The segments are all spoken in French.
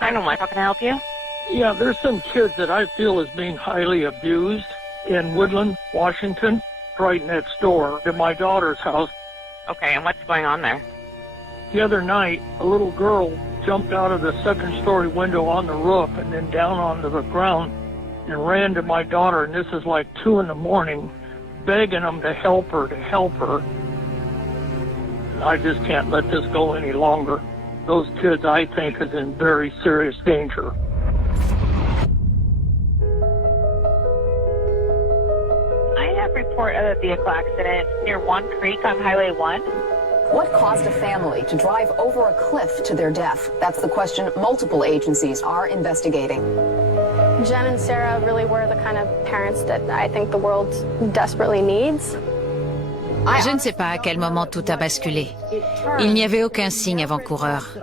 911, how can I help you? Yeah, there's some kids that I feel is being highly abused in Woodland, Washington, right next door to my daughter's house. Okay, and what's going on there? The other night, a little girl jumped out of the second-story window on the roof and then down onto the ground and ran to my daughter, and this is like 2 in the morning, begging them to help her, I just can't let this go any longer. Those kids, I think, is in very serious danger. I have report of a vehicle accident near One Creek on Highway 1. What caused a family to drive over a cliff to their death? That's the question multiple agencies are investigating. Jen and Sarah really were the kind of parents that I think the world desperately needs. Je ne sais pas à quel moment tout a basculé. Il n'y avait aucun signe avant-coureur.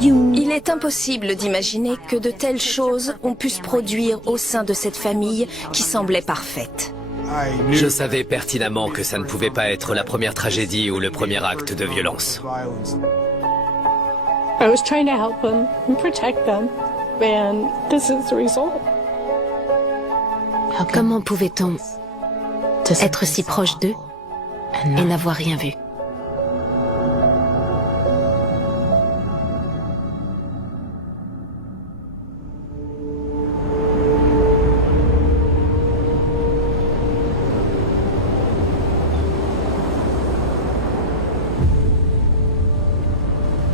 Il est impossible d'imaginer que de telles choses ont pu se produire au sein de cette famille qui semblait parfaite. Je savais pertinemment que ça ne pouvait pas être la première tragédie ou le premier acte de violence. I was trying to help them and protect them, and this is the result. Comment pouvait-on être si proche d'eux et n'avoir rien vu?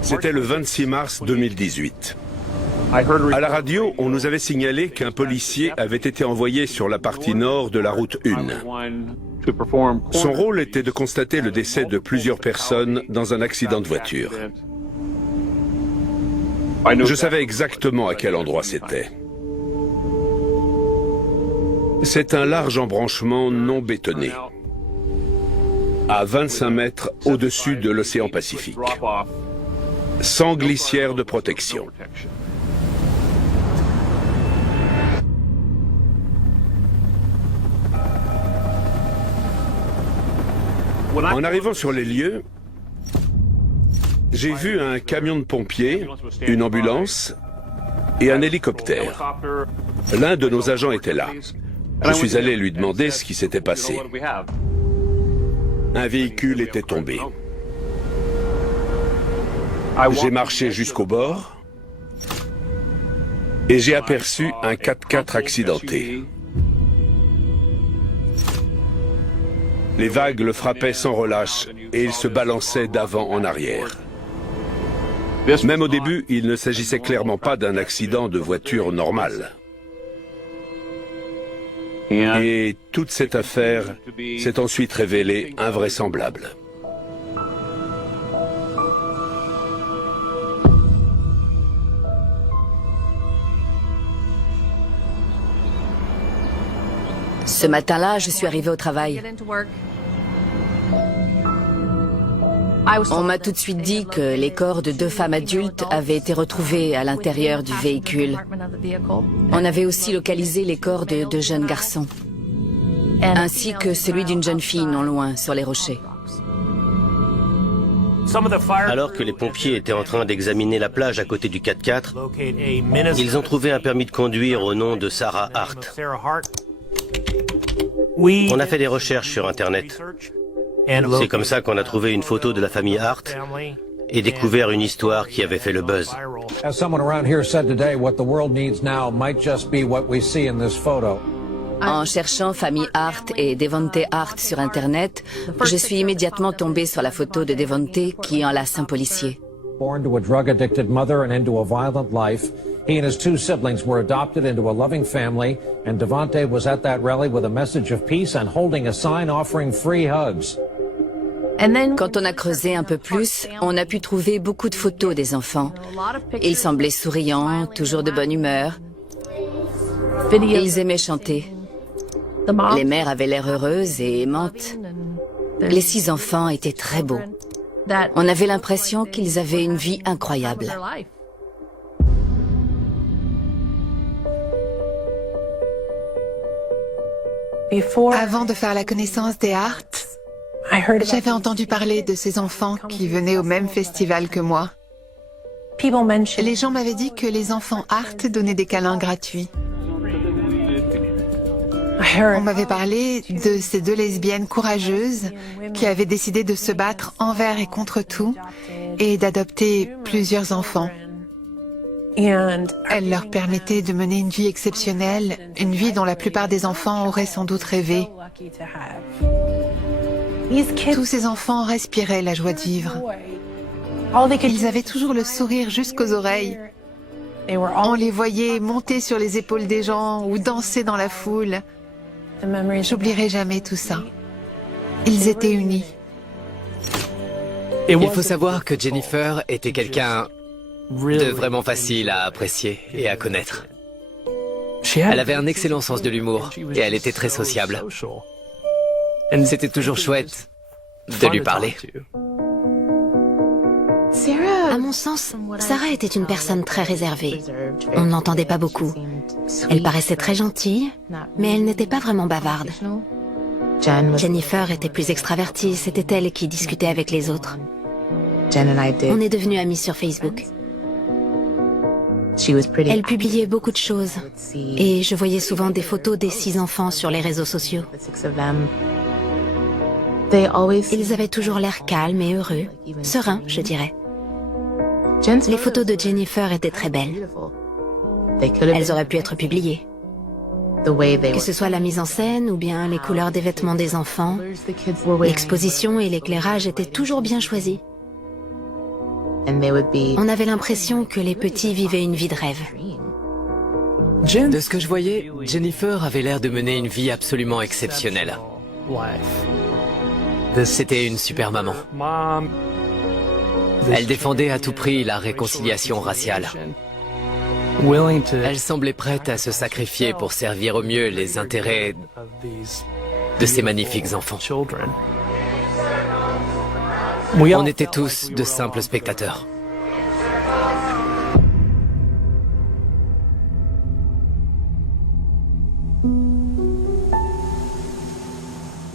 C'était le 26 mars 2018. À la radio, on nous avait signalé qu'un policier avait été envoyé sur la partie nord de la route 1. Son rôle était de constater le décès de plusieurs personnes dans un accident de voiture. Je savais exactement à quel endroit c'était. C'est un large embranchement non bétonné, à 25 mètres au-dessus de l'océan Pacifique, sans glissière de protection. En arrivant sur les lieux, j'ai vu un camion de pompiers, une ambulance et un hélicoptère. L'un de nos agents était là. Je suis allé lui demander ce qui s'était passé. Un véhicule était tombé. J'ai marché jusqu'au bord et j'ai aperçu un 4x4 accidenté. Les vagues le frappaient sans relâche et il se balançait d'avant en arrière. Même au début, il ne s'agissait clairement pas d'un accident de voiture normal. Et toute cette affaire s'est ensuite révélée invraisemblable. Ce matin-là, je suis arrivée au travail. On m'a tout de suite dit que les corps de 2 femmes adultes avaient été retrouvés à l'intérieur du véhicule. On avait aussi localisé les corps de 2 jeunes garçons, ainsi que celui d'une jeune fille non loin, sur les rochers. Alors que les pompiers étaient en train d'examiner la plage à côté du 4x4, ils ont trouvé un permis de conduire au nom de Sarah Hart. On a fait des recherches sur Internet. C'est comme ça qu'on a trouvé une photo de la famille Hart et découvert une histoire qui avait fait le buzz. En cherchant famille Hart et Devonte Hart sur Internet, je suis immédiatement tombée sur la photo de Devonte qui enlace un policier. Born to a drug-addicted mother and into a violent life, he and his 2 siblings were adopted into a loving family, and Devonte was at that rally with a message of peace and holding a sign offering free hugs. Quand on a creusé un peu plus, on a pu trouver beaucoup de photos des enfants. Ils semblaient souriants, toujours de bonne humeur. Ils aimaient chanter. Les mères avaient l'air heureuses et aimantes. Les 6 enfants étaient très beaux. On avait l'impression qu'ils avaient une vie incroyable. Avant de faire la connaissance des Hart, j'avais entendu parler de ces enfants qui venaient au même festival que moi. Les gens m'avaient dit que les enfants Hart donnaient des câlins gratuits. On m'avait parlé de ces deux lesbiennes courageuses qui avaient décidé de se battre envers et contre tout et d'adopter plusieurs enfants. Elles leur permettaient de mener une vie exceptionnelle, une vie dont la plupart des enfants auraient sans doute rêvé. Tous ces enfants respiraient la joie de vivre. Ils avaient toujours le sourire jusqu'aux oreilles. On les voyait monter sur les épaules des gens ou danser dans la foule. J'oublierai jamais tout ça. Ils étaient unis. Il faut savoir que Jennifer était quelqu'un de vraiment facile à apprécier et à connaître. Elle avait un excellent sens de l'humour et elle était très sociable. C'était toujours chouette de lui parler. À mon sens, Sarah était une personne très réservée. On ne l'entendait pas beaucoup. Elle paraissait très gentille, mais elle n'était pas vraiment bavarde. Jennifer était plus extravertie, c'était elle qui discutait avec les autres. On est devenus amies sur Facebook. Elle publiait beaucoup de choses et je voyais souvent des photos des 6 enfants sur les réseaux sociaux. Ils avaient toujours l'air calmes et heureux, sereins, je dirais. Les photos de Jennifer étaient très belles. Elles auraient pu être publiées. Que ce soit la mise en scène ou bien les couleurs des vêtements des enfants, l'exposition et l'éclairage étaient toujours bien choisis. On avait l'impression que les petits vivaient une vie de rêve. De ce que je voyais, Jennifer avait l'air de mener une vie absolument exceptionnelle. C'était une super maman. Elle défendait à tout prix la réconciliation raciale. Elle semblait prête à se sacrifier pour servir au mieux les intérêts de ces magnifiques enfants. On était tous de simples spectateurs.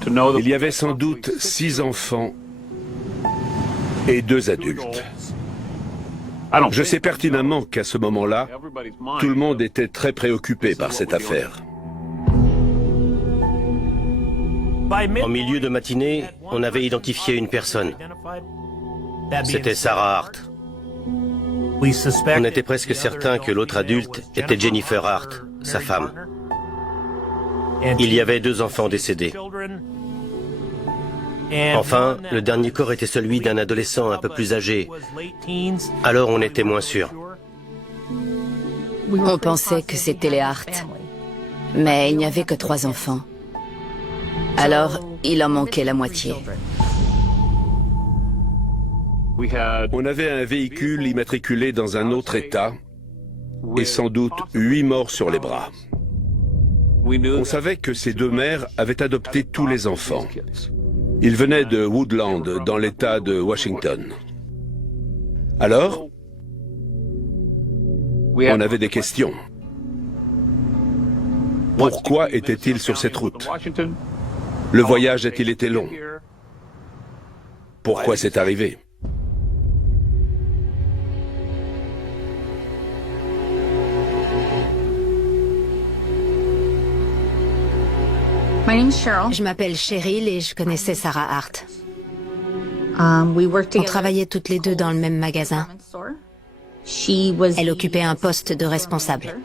Il y avait sans doute 6 enfants et 2 adultes. Je sais pertinemment qu'à ce moment-là, tout le monde était très préoccupé par cette affaire. En milieu de matinée, on avait identifié une personne. C'était Sarah Hart. On était presque certain que l'autre adulte était Jennifer Hart, sa femme. Il y avait 2 enfants décédés. Enfin, le dernier corps était celui d'un adolescent un peu plus âgé. Alors on était moins sûr. On pensait que c'était les Hart. Mais il n'y avait que 3 enfants. Alors, il en manquait la moitié. On avait un véhicule immatriculé dans un autre État et sans doute 8 morts sur les bras. On savait que ces 2 mères avaient adopté tous les enfants. Ils venaient de Woodland, dans l'État de Washington. Alors, on avait des questions. Pourquoi étaient-ils sur cette route? Le voyage a-t-il été long? Pourquoi c'est arrivé? Je m'appelle Cheryl et je connaissais Sarah Hart. On travaillait toutes les deux dans le même magasin. Elle occupait un poste de responsable.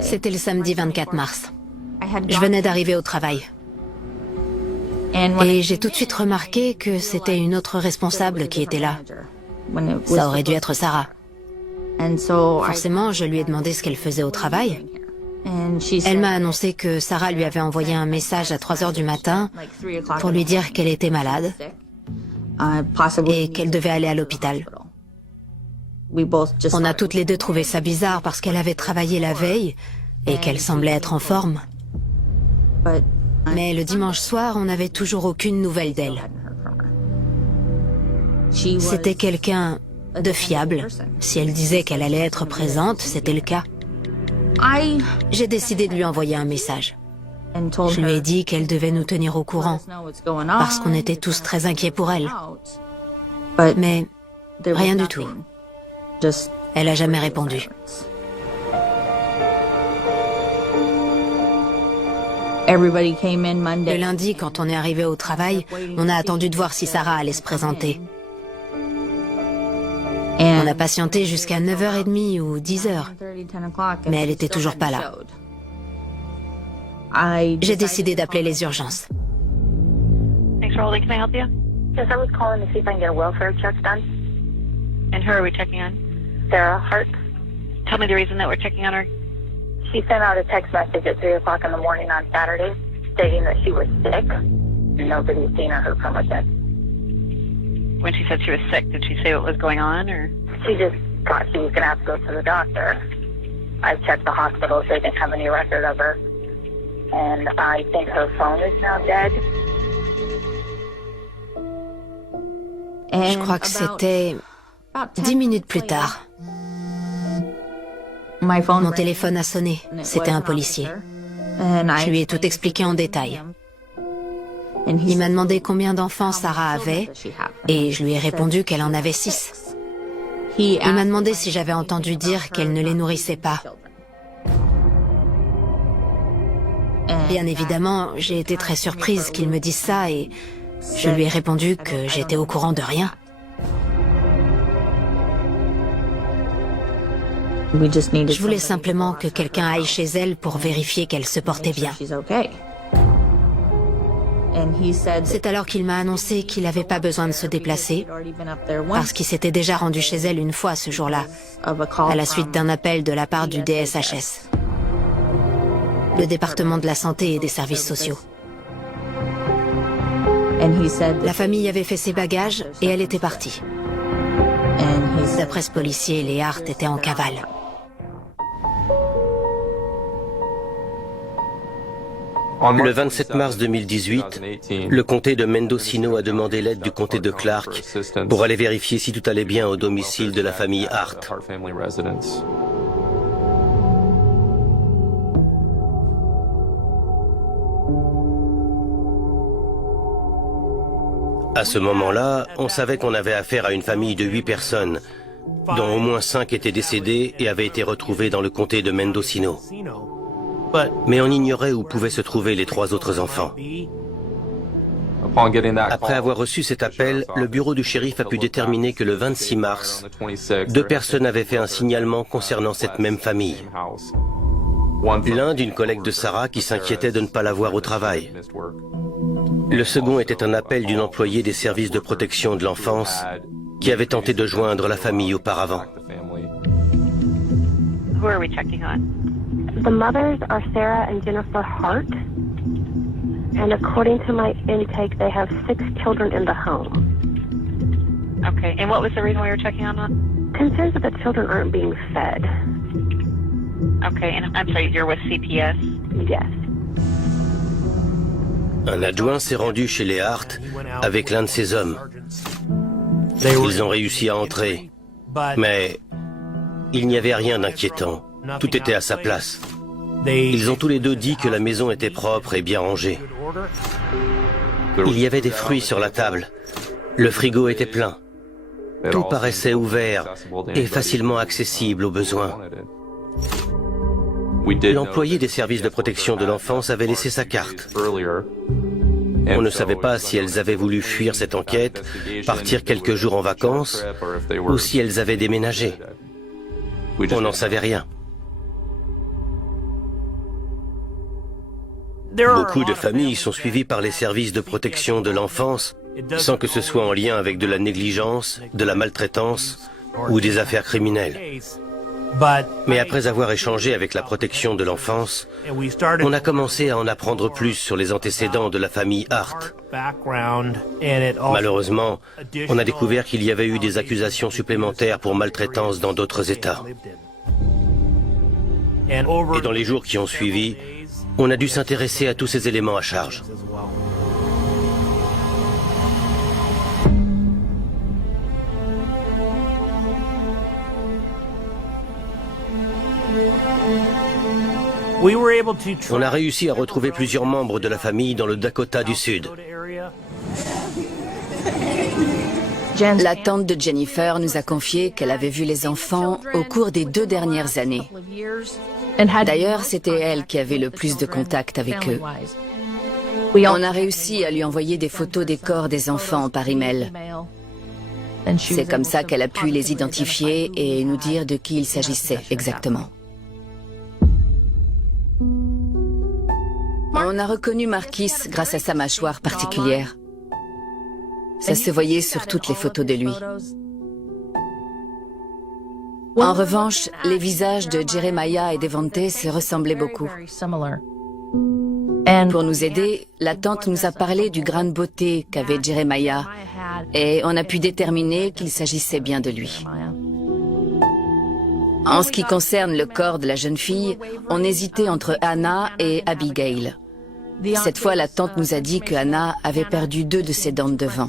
C'était le samedi 24 mars. Je venais d'arriver au travail. Et j'ai tout de suite remarqué que c'était une autre responsable qui était là. Ça aurait dû être Sarah. Forcément, je lui ai demandé ce qu'elle faisait au travail. Elle m'a annoncé que Sarah lui avait envoyé un message à 3 heures du matin pour lui dire qu'elle était malade et qu'elle devait aller à l'hôpital. On a toutes les deux trouvé ça bizarre parce qu'elle avait travaillé la veille et qu'elle semblait être en forme. Mais le dimanche soir, on n'avait toujours aucune nouvelle d'elle. C'était quelqu'un de fiable. Si elle disait qu'elle allait être présente, c'était le cas. J'ai décidé de lui envoyer un message. Je lui ai dit qu'elle devait nous tenir au courant, parce qu'on était tous très inquiets pour elle. Mais rien du tout. Elle a jamais répondu. Le lundi, quand on est arrivé au travail, on a attendu de voir si Sarah allait se présenter. On a patienté jusqu'à 9h30 ou 10h, mais elle était toujours pas là. J'ai décidé d'appeler les urgences. Thanks for holding. Can I help you? Yes, I was calling to see if I can get a welfare check done. And who are we checking on? Sarah Hart. Tell me the reason that we're checking on her. She sent out a text message at 3 o'clock in the morning on Saturday stating that she was sick. Nobody's seen or heard from her since. When she said she was sick, did she say what was going on, or? She just thought she was going to have to go to the doctor. I've checked the hospital, so they didn't have any record of her. And I think her phone is now dead. Je crois que c'était 10 minutes plus tard. Mon téléphone a sonné. C'était un policier. Je lui ai tout expliqué en détail. Il m'a demandé combien d'enfants Sarah avait et je lui ai répondu qu'elle en avait 6. Il m'a demandé si j'avais entendu dire qu'elle ne les nourrissait pas. Bien évidemment, j'ai été très surprise qu'il me dise ça et je lui ai répondu que j'étais au courant de rien. Je voulais simplement que quelqu'un aille chez elle pour vérifier qu'elle se portait bien. C'est alors qu'il m'a annoncé qu'il n'avait pas besoin de se déplacer, parce qu'il s'était déjà rendu chez elle une fois ce jour-là, à la suite d'un appel de la part du DSHS, le département de la santé et des services sociaux. La famille avait fait ses bagages et elle était partie. D'après ce policier, les Hart étaient en cavale. Le 27 mars 2018, le comté de Mendocino a demandé l'aide du comté de Clark pour aller vérifier si tout allait bien au domicile de la famille Hart. À ce moment-là, on savait qu'on avait affaire à une famille de 8 personnes, dont au moins 5 étaient décédées et avaient été retrouvées dans le comté de Mendocino. Mais on ignorait où pouvaient se trouver les 3 autres enfants. Après avoir reçu cet appel, le bureau du shérif a pu déterminer que le 26 mars, 2 personnes avaient fait un signalement concernant cette même famille. L'un d'une collègue de Sarah qui s'inquiétait de ne pas la voir au travail. Le second était un appel d'une employée des services de protection de l'enfance qui avait tenté de joindre la famille auparavant. Who are we checking on? The mothers are Sarah and Jennifer Hart, and according to my intake, they have 6 children in the home. Okay, and what was the reason we were checking on that? Concerns that the children aren't being fed. Okay, and I'm sorry, you're with CPS? Yes. Un adjoint s'est rendu chez les Hart avec l'un de ses hommes. Ils ont réussi à entrer, mais il n'y avait rien d'inquiétant. Tout était à sa place. Ils ont tous les deux dit que la maison était propre et bien rangée. Il y avait des fruits sur la table. Le frigo était plein. Tout paraissait ouvert et facilement accessible aux besoins. L'employé des services de protection de l'enfance avait laissé sa carte. On ne savait pas si elles avaient voulu fuir cette enquête, partir quelques jours en vacances, ou si elles avaient déménagé. On n'en savait rien. Beaucoup de familles sont suivies par les services de protection de l'enfance sans que ce soit en lien avec de la négligence, de la maltraitance ou des affaires criminelles. Mais après avoir échangé avec la protection de l'enfance, on a commencé à en apprendre plus sur les antécédents de la famille Hart. Malheureusement, on a découvert qu'il y avait eu des accusations supplémentaires pour maltraitance dans d'autres États. Et dans les jours qui ont suivi, on a dû s'intéresser à tous ces éléments à charge. On a réussi à retrouver plusieurs membres de la famille dans le Dakota du Sud. La tante de Jennifer nous a confié qu'elle avait vu les enfants au cours des 2 dernières années. D'ailleurs, c'était elle qui avait le plus de contact avec eux. On a réussi à lui envoyer des photos des corps des enfants par email. C'est comme ça qu'elle a pu les identifier et nous dire de qui il s'agissait exactement. On a reconnu Marquis grâce à sa mâchoire particulière. Ça se voyait sur toutes les photos de lui. En revanche, les visages de Jeremiah et Devante se ressemblaient beaucoup. Pour nous aider, la tante nous a parlé du grain de beauté qu'avait Jeremiah et on a pu déterminer qu'il s'agissait bien de lui. En ce qui concerne le corps de la jeune fille, on hésitait entre Anna et Abigail. Cette fois, la tante nous a dit que Anna avait perdu 2 de ses dents de devant.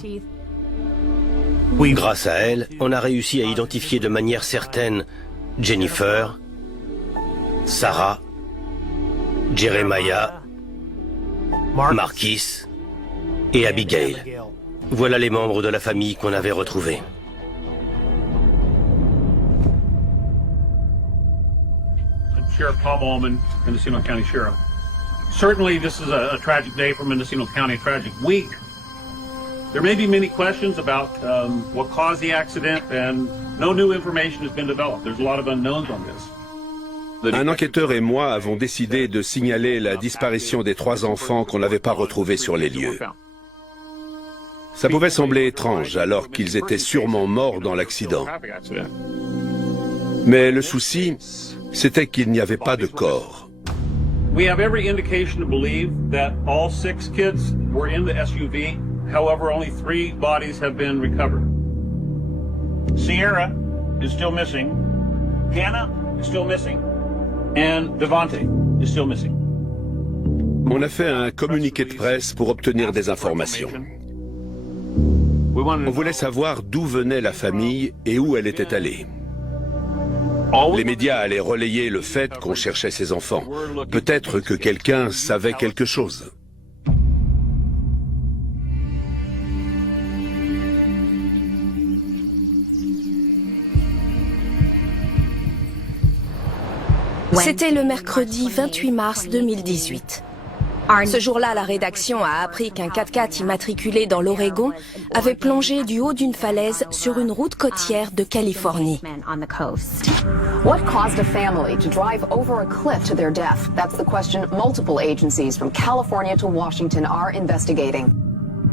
Grâce à elle, on a réussi à identifier de manière certaine Jennifer, Sarah, Jeremiah, Marquis et Abigail. Voilà les membres de la famille qu'on avait retrouvés. Sheriff Tom Allman, Mendocino County Sheriff. Certainly this is a tragic day for Mendocino County, a tragic week. There may be many questions about what caused the accident, and no new information has been developed. There's a lot of unknowns on this. Un enquêteur et moi avons décidé de signaler la disparition des 3 enfants qu'on n'avait pas retrouvés sur les lieux. Ça pouvait sembler étrange alors qu'ils étaient sûrement morts dans l'accident. Mais le souci, c'était qu'il n'y avait pas de corps. We have every indication to believe that all 6 kids were in the SUV. However, only 3 bodies have been recovered. Sierra is still missing. Hannah is still missing. And Devante is still missing. On a fait un communiqué de presse pour obtenir des informations. On voulait savoir d'où venait la famille et où elle était allée. Les médias allaient relayer le fait qu'on cherchait ses enfants. Peut-être que quelqu'un savait quelque chose. C'était le mercredi 28 mars 2018. Ce jour-là, la rédaction a appris qu'un 4x4 immatriculé dans l'Oregon avait plongé du haut d'une falaise sur une route côtière de Californie. What caused a family to drive over a cliff to their death? That's the question multiple agencies from California to Washington are investigating.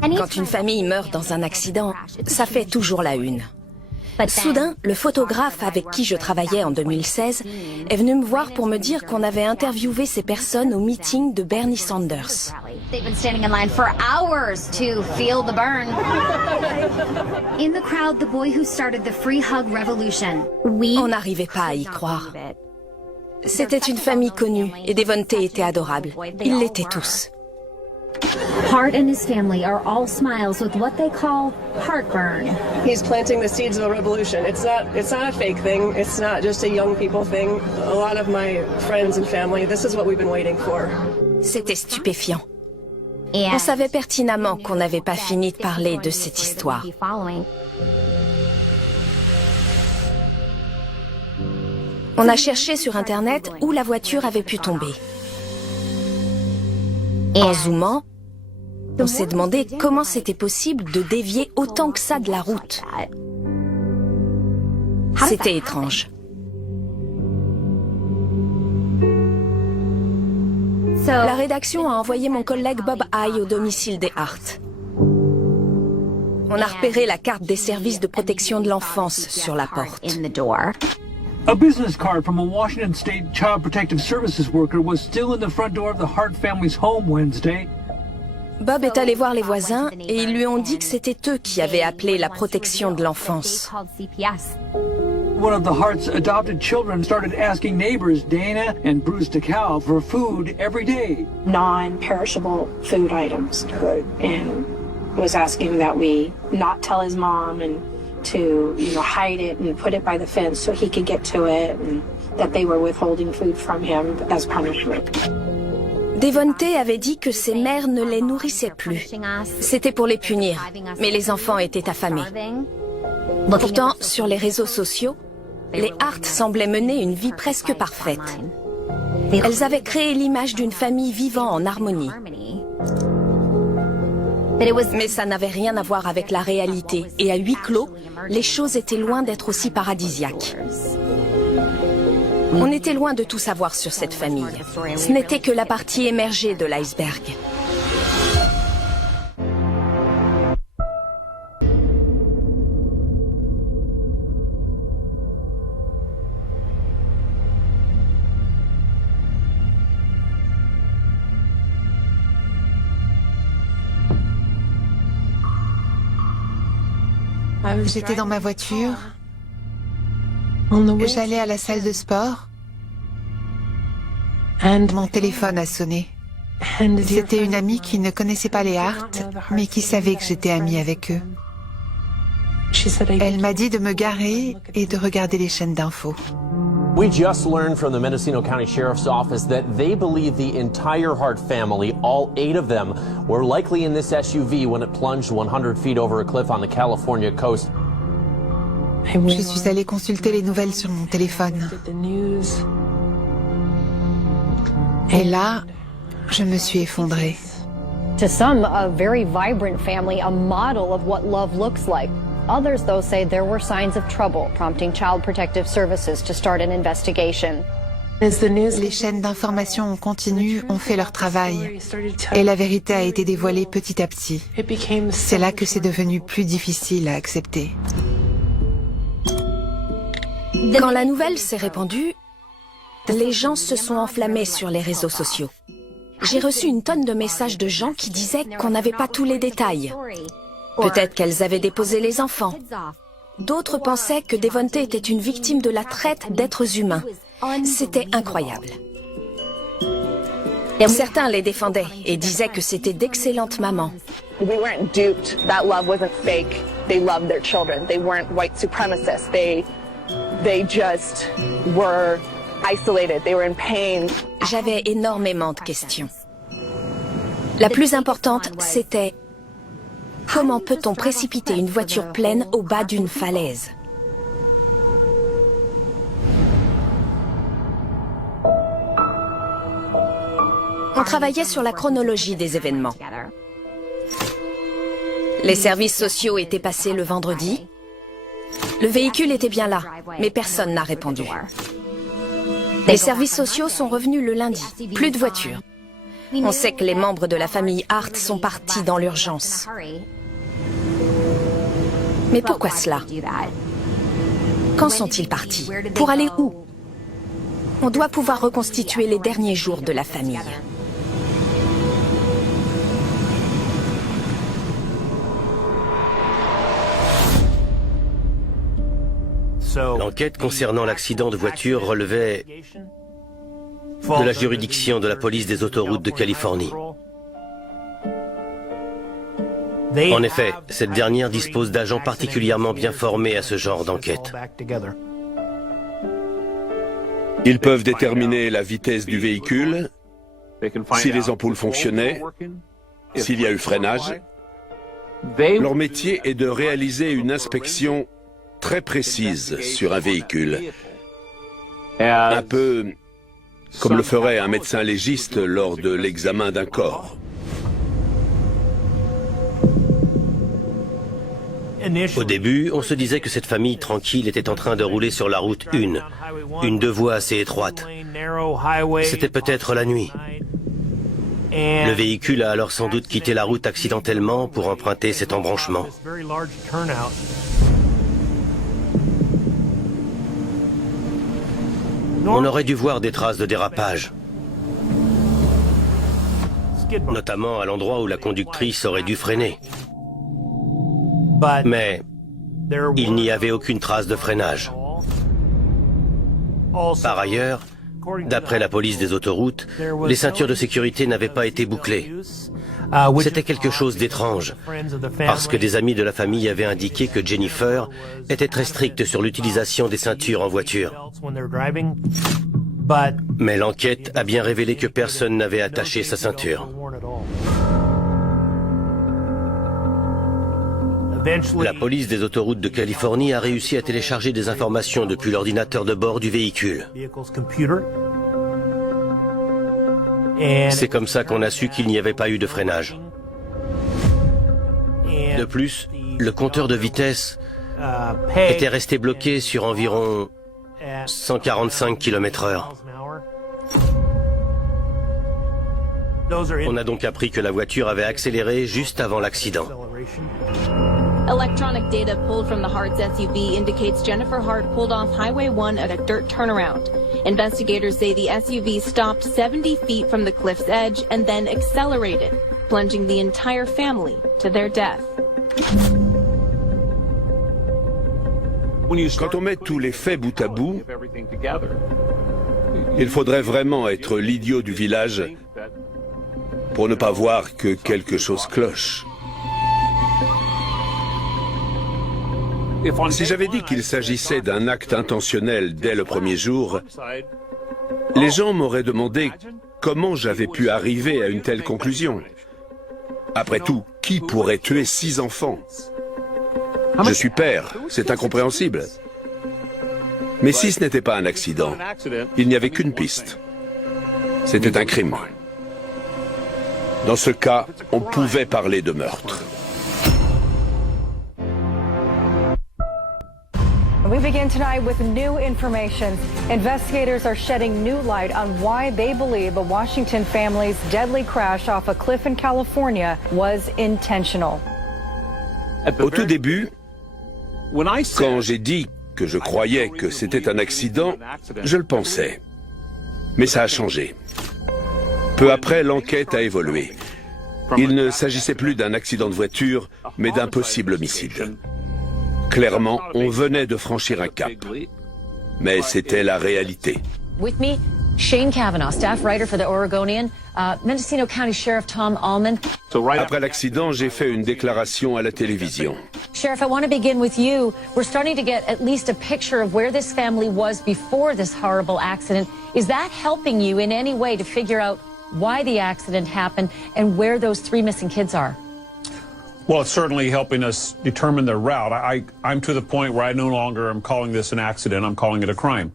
Quand une famille meurt dans un accident, ça fait toujours la une. Soudain, le photographe avec qui je travaillais en 2016 est venu me voir pour me dire qu'on avait interviewé ces personnes au meeting de Bernie Sanders. They've been standing in line for hours to feel the burn. In the crowd, the boy who started the free hug revolution. On n'arrivait pas à y croire. C'était une famille connue et Devante était adorable. Ils l'étaient tous. Hart and his family are all smiles with what they call heartburn. He's planting the seeds of a revolution. It's not a fake thing. It's not just a young people thing. A lot of my friends and family, this is what we've been waiting for. C'était stupéfiant. On savait pertinemment qu'on n'avait pas fini de parler de cette histoire. On a cherché sur Internet où la voiture avait pu tomber. En zoomant, on s'est demandé comment c'était possible de dévier autant que ça de la route. C'était étrange. La rédaction a envoyé mon collègue Bob Haye au domicile des Hart. On a repéré la carte des services de protection de l'enfance sur la porte. A business card from a Washington State Child Protective Services worker was still in the front door of the Hart family's home Wednesday. Bob est allé voir les voisins et ils lui ont dit que c'était eux qui avaient appelé la protection de l'enfance. One of the Hart's adopted children started asking neighbors, Dana and Bruce DeCal, for food every day. Non-perishable food items, and was asking that we not tell his mom and to hide it and put it by the fence so he could get to it and that they were withholding food from him as punishment. Devonte avait dit que ses mères ne les nourrissaient plus. C'était pour les punir, mais les enfants étaient affamés. Pourtant, sur les réseaux sociaux, les Hart semblaient mener une vie presque parfaite. Elles avaient créé l'image d'une famille vivant en harmonie. Mais ça n'avait rien à voir avec la réalité, et à huis clos, les choses étaient loin d'être aussi paradisiaques. On était loin de tout savoir sur cette famille. Ce n'était que la partie émergée de l'iceberg. J'étais dans ma voiture. J'allais à la salle de sport. Mon téléphone a sonné. C'était une amie qui ne connaissait pas les Hart, mais qui savait que j'étais amie avec eux. Elle m'a dit de me garer et de regarder les chaînes d'infos. We just learned from the Mendocino County Sheriff's Office that they believe the entire Hart family, all 8 of them, were likely in this SUV when it plunged 100 feet over a cliff on the California coast. Je suis allée consulter les nouvelles sur mon téléphone. Et là, je me suis effondrée. To some, a very vibrant family, a model of what love looks like. Others, though, say there were signs of trouble, prompting Child Protective Services to start an investigation. Les chaînes d'information en continu ont fait leur travail et la vérité a été dévoilée petit à petit. C'est là que c'est devenu plus difficile à accepter. Quand la nouvelle s'est répandue, les gens se sont enflammés sur les réseaux sociaux. J'ai reçu une tonne de messages de gens qui disaient qu'on n'avait pas tous les détails. Peut-être qu'elles avaient déposé les enfants. D'autres pensaient que Devonte était une victime de la traite d'êtres humains. C'était incroyable. Certains les défendaient et disaient que c'était d'excellentes mamans. We weren't duped. That love wasn't fake. They loved their children. They weren't white supremacists. They just were isolated. They were in pain. J'avais énormément de questions. La plus importante, c'était: comment peut-on précipiter une voiture pleine au bas d'une falaise? On travaillait sur la chronologie des événements. Les services sociaux étaient passés le vendredi. Le véhicule était bien là, mais personne n'a répondu. Les services sociaux sont revenus le lundi. Plus de voitures. On sait que les membres de la famille Hart sont partis dans l'urgence. Mais pourquoi cela? Quand sont-ils partis? Pour aller où? On doit pouvoir reconstituer les derniers jours de la famille. L'enquête concernant l'accident de voiture relevait de la juridiction de la police des autoroutes de Californie. En effet, cette dernière dispose d'agents particulièrement bien formés à ce genre d'enquête. Ils peuvent déterminer la vitesse du véhicule, si les ampoules fonctionnaient, s'il y a eu freinage. Leur métier est de réaliser une inspection très précise sur un véhicule. Un peu comme le ferait un médecin légiste lors de l'examen d'un corps. Au début, on se disait que cette famille tranquille était en train de rouler sur la route 1, une 2 voies assez étroite. C'était peut-être la nuit. Le véhicule a alors sans doute quitté la route accidentellement pour emprunter cet embranchement. On aurait dû voir des traces de dérapage, notamment à l'endroit où la conductrice aurait dû freiner. Mais il n'y avait aucune trace de freinage. Par ailleurs, D'après la police des autoroutes, les ceintures de sécurité n'avaient pas été bouclées. C'était quelque chose d'étrange, parce que des amis de la famille avaient indiqué que Jennifer était très stricte sur l'utilisation des ceintures en voiture. Mais l'enquête a bien révélé que personne n'avait attaché sa ceinture. La police des autoroutes de Californie a réussi à télécharger des informations depuis l'ordinateur de bord du véhicule. C'est comme ça qu'on a su qu'il n'y avait pas eu de freinage. De plus, le compteur de vitesse était resté bloqué sur environ 145 km/h. On a donc appris que la voiture avait accéléré juste avant l'accident. Electronic data pulled from the Hart's SUV indicates Jennifer Hart pulled off Highway 1 at a dirt turnaround. Investigators say the SUV stopped 70 feet from the cliff's edge and then accelerated, plunging the entire family to their death. Quand on met tous les faits bout à bout, il faudrait vraiment être l'idiot du village pour ne pas voir que quelque chose cloche. Si j'avais dit qu'il s'agissait d'un acte intentionnel dès le premier jour, les gens m'auraient demandé comment j'avais pu arriver à une telle conclusion. Après tout, qui pourrait tuer 6 enfants? Je suis père, c'est incompréhensible. Mais si ce n'était pas un accident, il n'y avait qu'une piste. C'était un crime. Dans ce cas, on pouvait parler de meurtre. We begin tonight with new information. Investigators are shedding new light on why they believe a Washington family's deadly crash off a cliff in California was intentional. Au tout début, quand j'ai dit que je croyais que c'était un accident, je le pensais. Mais ça a changé. Peu après, l'enquête a évolué. Il ne s'agissait plus d'un accident de voiture, mais d'un possible homicide. Clairement, on venait de franchir un cap. Mais c'était la réalité. With me, Shane Kavanaugh, staff writer for the Oregonian, Mendocino County Sheriff Tom Allman. Après l'accident, j'ai fait une déclaration à la télévision. Sheriff, I want to begin with you. We're starting to get at least a picture of where this family was before this horrible accident. Is that helping you in any way to figure out why the accident happened and where those 3 missing kids are? Well, it's certainly helping us determine their route. I'm to the point where I no longer am calling this an accident, I'm calling it a crime.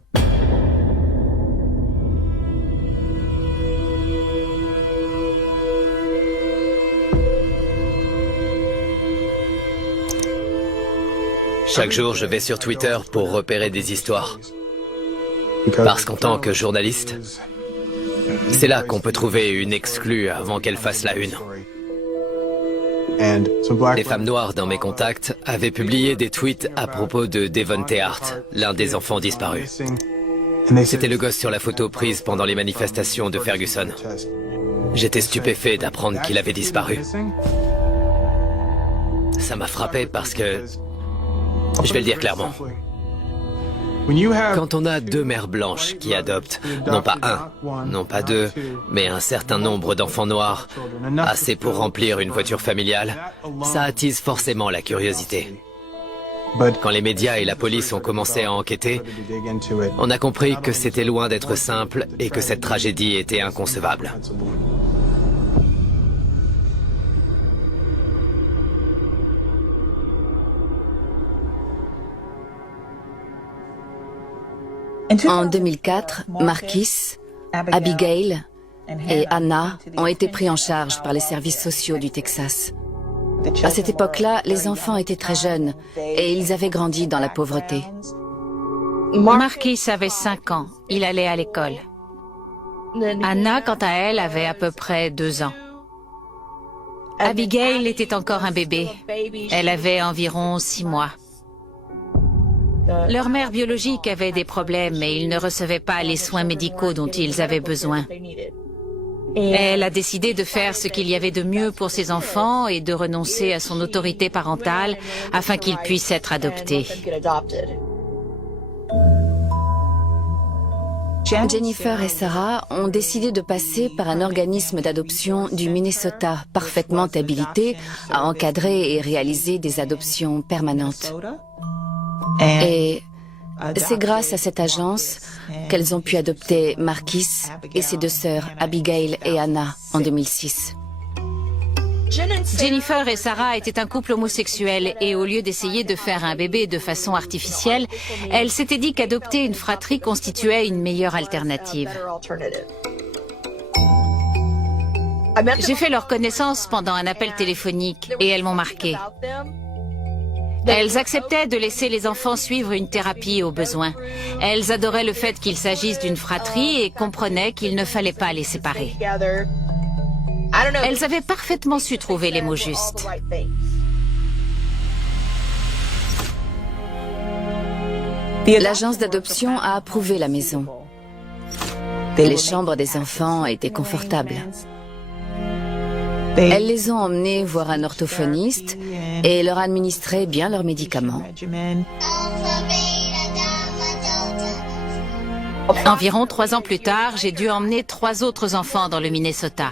Chaque jour, je vais sur Twitter pour repérer des histoires. Parce qu'en tant que journaliste, c'est là qu'on peut trouver une exclue avant qu'elle fasse la une. Les femmes noires dans mes contacts avaient publié des tweets à propos de Devonte Hart, l'un des enfants disparus. C'était le gosse sur la photo prise pendant les manifestations de Ferguson. J'étais stupéfait d'apprendre qu'il avait disparu. Ça m'a frappé parce que... Je vais le dire clairement. Quand on a 2 mères blanches qui adoptent, non pas 1, non pas 2, mais un certain nombre d'enfants noirs, assez pour remplir une voiture familiale, ça attise forcément la curiosité. Quand les médias et la police ont commencé à enquêter, on a compris que c'était loin d'être simple et que cette tragédie était inconcevable. En 2004, Marquis, Abigail et Anna ont été pris en charge par les services sociaux du Texas. À cette époque-là, les enfants étaient très jeunes et ils avaient grandi dans la pauvreté. Marquis avait 5 ans. Il allait à l'école. Anna, quant à elle, avait à peu près 2 ans. Abigail était encore un bébé. Elle avait environ 6 mois. Leur mère biologique avait des problèmes et ils ne recevaient pas les soins médicaux dont ils avaient besoin. Elle a décidé de faire ce qu'il y avait de mieux pour ses enfants et de renoncer à son autorité parentale afin qu'ils puissent être adoptés. Jennifer et Sarah ont décidé de passer par un organisme d'adoption du Minnesota parfaitement habilité à encadrer et réaliser des adoptions permanentes. Et c'est grâce à cette agence qu'elles ont pu adopter Marquis et ses deux sœurs Abigail et Anna en 2006. Jennifer et Sarah étaient un couple homosexuel et au lieu d'essayer de faire un bébé de façon artificielle, elles s'étaient dit qu'adopter une fratrie constituait une meilleure alternative. J'ai fait leur connaissance pendant un appel téléphonique et elles m'ont marqué. Elles acceptaient de laisser les enfants suivre une thérapie au besoin. Elles adoraient le fait qu'il s'agisse d'une fratrie et comprenaient qu'il ne fallait pas les séparer. Elles avaient parfaitement su trouver les mots justes. L'agence d'adoption a approuvé la maison. Les chambres des enfants étaient confortables. Elles les ont emmenés voir un orthophoniste et leur administré bien leurs médicaments. Environ 3 ans plus tard, j'ai dû emmener 3 autres enfants dans le Minnesota.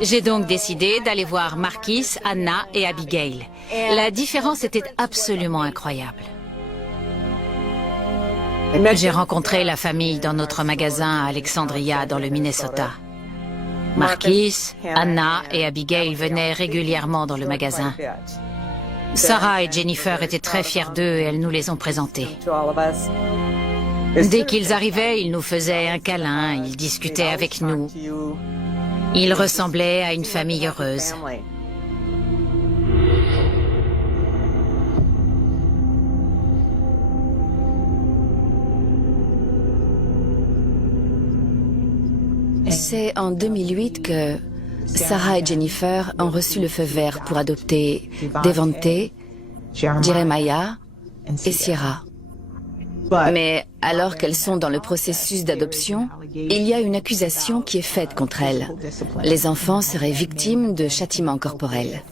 J'ai donc décidé d'aller voir Marquis, Anna et Abigail. La différence était absolument incroyable. J'ai rencontré la famille dans notre magasin à Alexandria, dans le Minnesota. Marquis, Anna et Abigail venaient régulièrement dans le magasin. Sarah et Jennifer étaient très fiers d'eux et elles nous les ont présentés. Dès qu'ils arrivaient, ils nous faisaient un câlin, ils discutaient avec nous. Ils ressemblaient à une famille heureuse. C'est en 2008 que Sarah et Jennifer ont reçu le feu vert pour adopter Devante, Jeremiah et Sierra. Mais alors qu'elles sont dans le processus d'adoption, il y a une accusation qui est faite contre elles. Les enfants seraient victimes de châtiments corporels.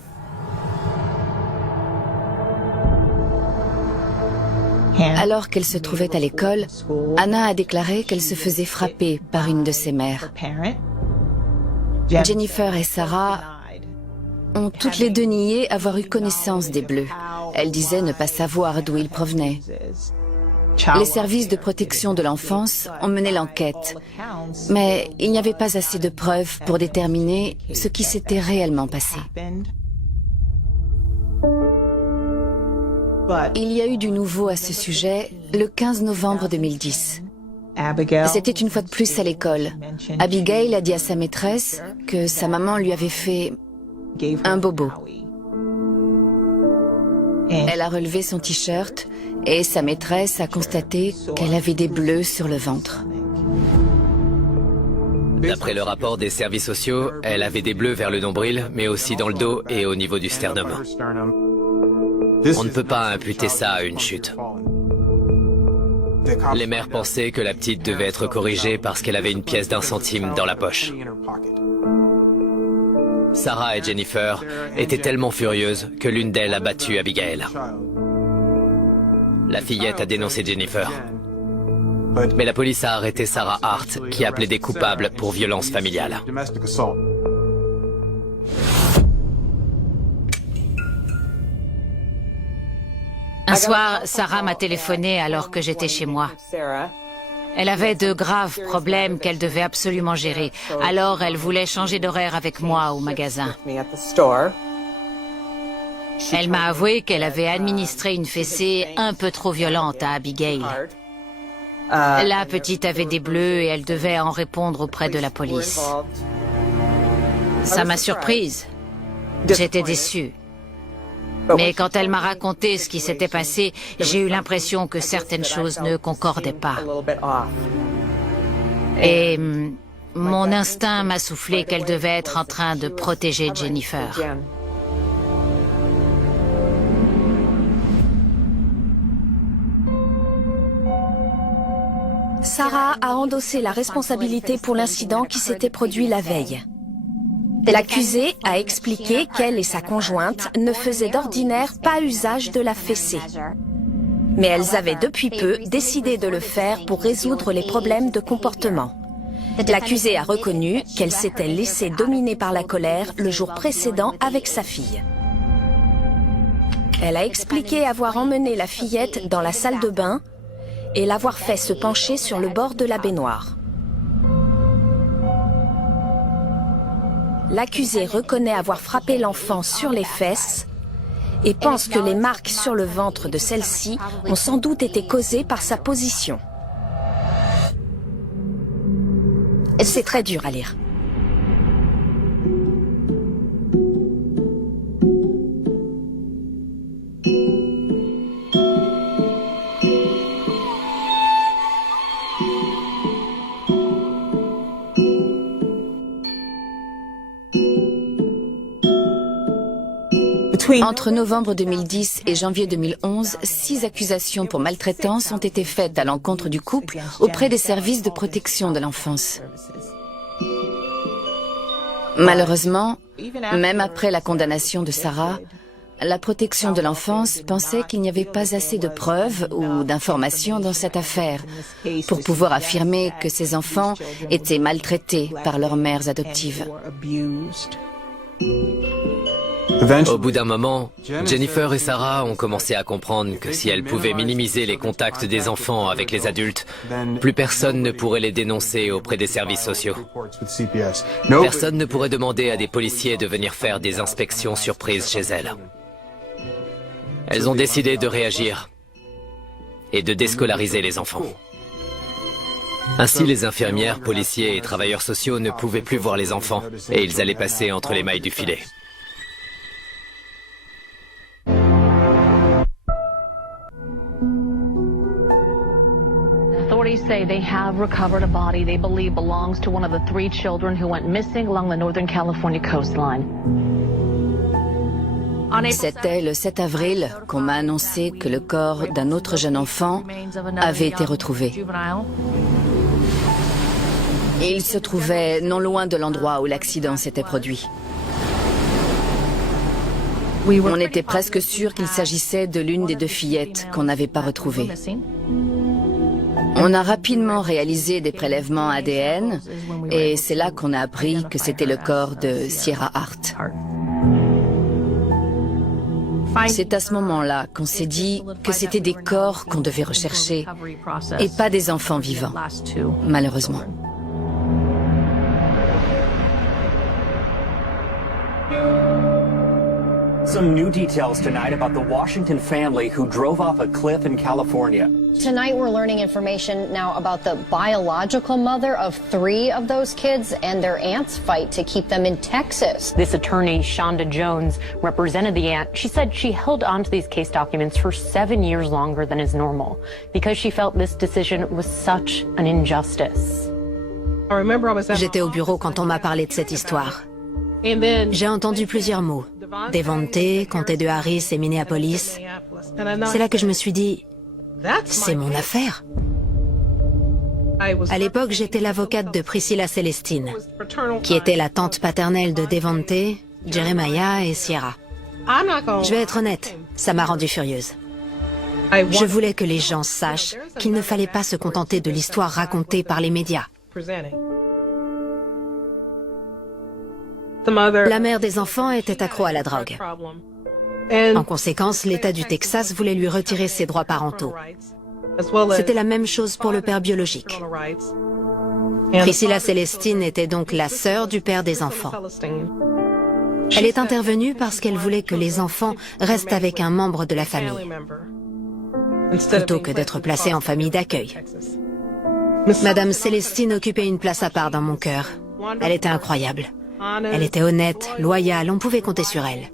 Alors qu'elle se trouvait à l'école, Anna a déclaré qu'elle se faisait frapper par une de ses mères. Jennifer et Sarah ont toutes les deux nié avoir eu connaissance des Bleus. Elles disaient ne pas savoir d'où ils provenaient. Les services de protection de l'enfance ont mené l'enquête, mais il n'y avait pas assez de preuves pour déterminer ce qui s'était réellement passé. Il y a eu du nouveau à ce sujet le 15 novembre 2010. C'était une fois de plus à l'école. Abigail a dit à sa maîtresse que sa maman lui avait fait un bobo. Elle a relevé son t-shirt et sa maîtresse a constaté qu'elle avait des bleus sur le ventre. D'après le rapport des services sociaux, elle avait des bleus vers le nombril, mais aussi dans le dos et au niveau du sternum. On ne peut pas imputer ça à une chute. Les mères pensaient que la petite devait être corrigée parce qu'elle avait une pièce d'1 centime dans la poche. Sarah et Jennifer étaient tellement furieuses que l'une d'elles a battu Abigail. La fillette a dénoncé Jennifer. Mais la police a arrêté Sarah Hart, qui a plaidé coupable pour violence familiale. Un soir, Sarah m'a téléphoné alors que j'étais chez moi. Elle avait de graves problèmes qu'elle devait absolument gérer. Alors, elle voulait changer d'horaire avec moi au magasin. Elle m'a avoué qu'elle avait administré une fessée un peu trop violente à Abigail. La petite avait des bleus et elle devait en répondre auprès de la police. Ça m'a surprise. J'étais déçue. Mais quand elle m'a raconté ce qui s'était passé, j'ai eu l'impression que certaines choses ne concordaient pas. Et mon instinct m'a soufflé qu'elle devait être en train de protéger Jennifer. Sarah a endossé la responsabilité pour l'incident qui s'était produit la veille. L'accusée a expliqué qu'elle et sa conjointe ne faisaient d'ordinaire pas usage de la fessée. Mais elles avaient depuis peu décidé de le faire pour résoudre les problèmes de comportement. L'accusée a reconnu qu'elle s'était laissée dominer par la colère le jour précédent avec sa fille. Elle a expliqué avoir emmené la fillette dans la salle de bain et l'avoir fait se pencher sur le bord de la baignoire. L'accusée reconnaît avoir frappé l'enfant sur les fesses et pense que les marques sur le ventre de celle-ci ont sans doute été causées par sa position. C'est très dur à lire. Entre novembre 2010 et janvier 2011, 6 accusations pour maltraitance ont été faites à l'encontre du couple auprès des services de protection de l'enfance. Malheureusement, même après la condamnation de Sarah, la protection de l'enfance pensait qu'il n'y avait pas assez de preuves ou d'informations dans cette affaire pour pouvoir affirmer que ces enfants étaient maltraités par leurs mères adoptives. Au bout d'un moment, Jennifer et Sarah ont commencé à comprendre que si elles pouvaient minimiser les contacts des enfants avec les adultes, plus personne ne pourrait les dénoncer auprès des services sociaux. Personne ne pourrait demander à des policiers de venir faire des inspections surprises chez elles. Elles ont décidé de réagir et de déscolariser les enfants. Ainsi, les infirmières, policiers et travailleurs sociaux ne pouvaient plus voir les enfants et ils allaient passer entre les mailles du filet. Authorities say they have recovered a body they believe belongs to one of the 3 children who went missing along the Northern California coastline. C'était le 7 avril qu'on m'a annoncé que le corps d'un autre jeune enfant avait été retrouvé. Il se trouvait non loin de l'endroit où l'accident s'était produit. On était presque sûr qu'il s'agissait de l'une des 2 fillettes qu'on n'avait pas retrouvées. On a rapidement réalisé des prélèvements ADN et c'est là qu'on a appris que c'était le corps de Sierra Hart. C'est à ce moment-là qu'on s'est dit que c'était des corps qu'on devait rechercher et pas des enfants vivants, malheureusement. Some new details tonight about the Washington family who drove off a cliff in California. Tonight we're learning information now about the biological mother of 3 of those kids and their aunt's fight to keep them in Texas. This attorney, Shonda Jones, represented the aunt. She said she held on to these case documents for 7 years longer than is normal because she felt this decision was such an injustice. J'étais au bureau quand on m'a parlé de cette histoire. J'ai entendu plusieurs mots. Devante, comté de Harris et Minneapolis. C'est là que je me suis dit, c'est mon affaire. À l'époque, j'étais l'avocate de Priscilla Celestine, qui était la tante paternelle de Devante, Jeremiah et Sierra. Je vais être honnête, ça m'a rendue furieuse. Je voulais que les gens sachent qu'il ne fallait pas se contenter de l'histoire racontée par les médias. La mère des enfants était accro à la drogue. En conséquence, l'État du Texas voulait lui retirer ses droits parentaux. C'était la même chose pour le père biologique. Priscilla Celestine était donc la sœur du père des enfants. Elle est intervenue parce qu'elle voulait que les enfants restent avec un membre de la famille, plutôt que d'être placés en famille d'accueil. Madame Celestine occupait une place à part dans mon cœur. Elle était incroyable. Elle était honnête, loyale, on pouvait compter sur elle.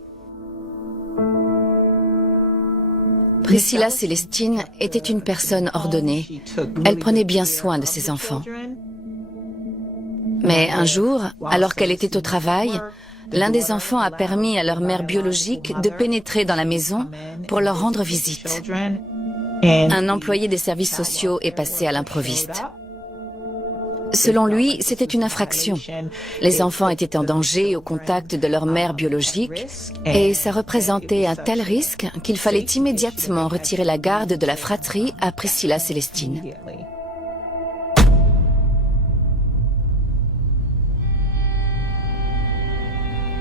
Priscilla Celestine était une personne ordonnée. Elle prenait bien soin de ses enfants. Mais un jour, alors qu'elle était au travail, l'un des enfants a permis à leur mère biologique de pénétrer dans la maison pour leur rendre visite. Un employé des services sociaux est passé à l'improviste. Selon lui, c'était une infraction. Les enfants étaient en danger au contact de leur mère biologique et ça représentait un tel risque qu'il fallait immédiatement retirer la garde de la fratrie à Priscilla Célestine.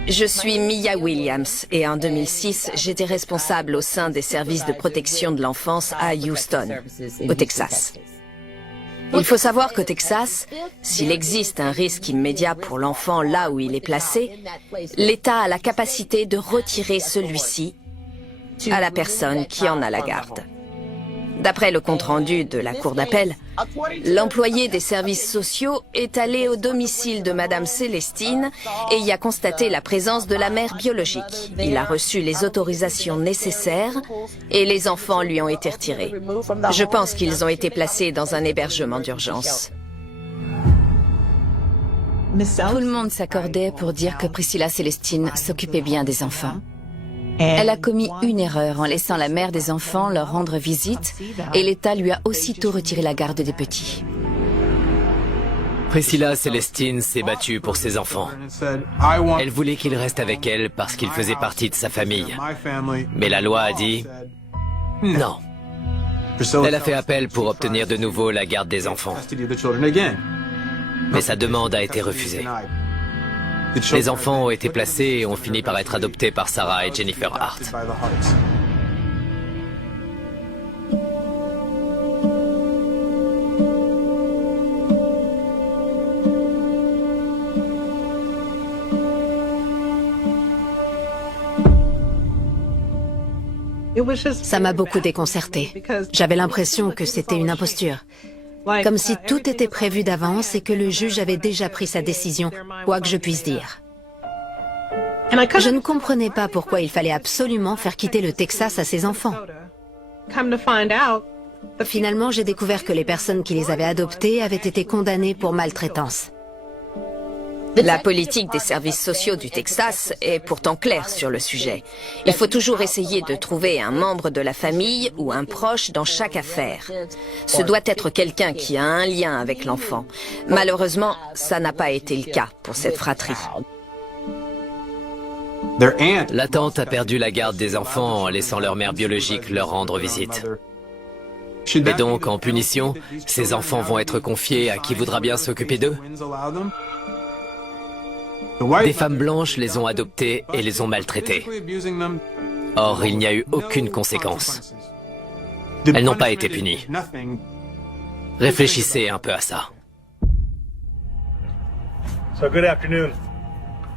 Je suis Mia Williams et en 2006, j'étais responsable au sein des services de protection de l'enfance à Houston, au Texas. Il faut savoir qu'au Texas, s'il existe un risque immédiat pour l'enfant là où il est placé, l'État a la capacité de retirer celui-ci à la personne qui en a la garde. D'après le compte-rendu de la cour d'appel, l'employé des services sociaux est allé au domicile de Madame Célestine et y a constaté la présence de la mère biologique. Il a reçu les autorisations nécessaires et les enfants lui ont été retirés. Je pense qu'ils ont été placés dans un hébergement d'urgence. Tout le monde s'accordait pour dire que Priscilla Célestine s'occupait bien des enfants. Elle a commis une erreur en laissant la mère des enfants leur rendre visite et l'État lui a aussitôt retiré la garde des petits. Priscilla Célestine s'est battue pour ses enfants. Elle voulait qu'ils restent avec elle parce qu'ils faisaient partie de sa famille. Mais la loi a dit non. Elle a fait appel pour obtenir de nouveau la garde des enfants. Mais sa demande a été refusée. Les enfants ont été placés et ont fini par être adoptés par Sarah et Jennifer Hart. Ça m'a beaucoup déconcertée. J'avais l'impression que c'était une imposture. Comme si tout était prévu d'avance et que le juge avait déjà pris sa décision, quoi que je puisse dire. Je ne comprenais pas pourquoi il fallait absolument faire quitter le Texas à ses enfants. Finalement, j'ai découvert que les personnes qui les avaient adoptés avaient été condamnées pour maltraitance. La politique des services sociaux du Texas est pourtant claire sur le sujet. Il faut toujours essayer de trouver un membre de la famille ou un proche dans chaque affaire. Ce doit être quelqu'un qui a un lien avec l'enfant. Malheureusement, ça n'a pas été le cas pour cette fratrie. La tante a perdu la garde des enfants en laissant leur mère biologique leur rendre visite. Et donc, en punition, ces enfants vont être confiés à qui voudra bien s'occuper d'eux. Des femmes blanches les ont adoptés et les ont maltraités. Or, il n'y a eu aucune conséquence. Elles n'ont pas été punies. Réfléchissez un peu à ça. So good afternoon.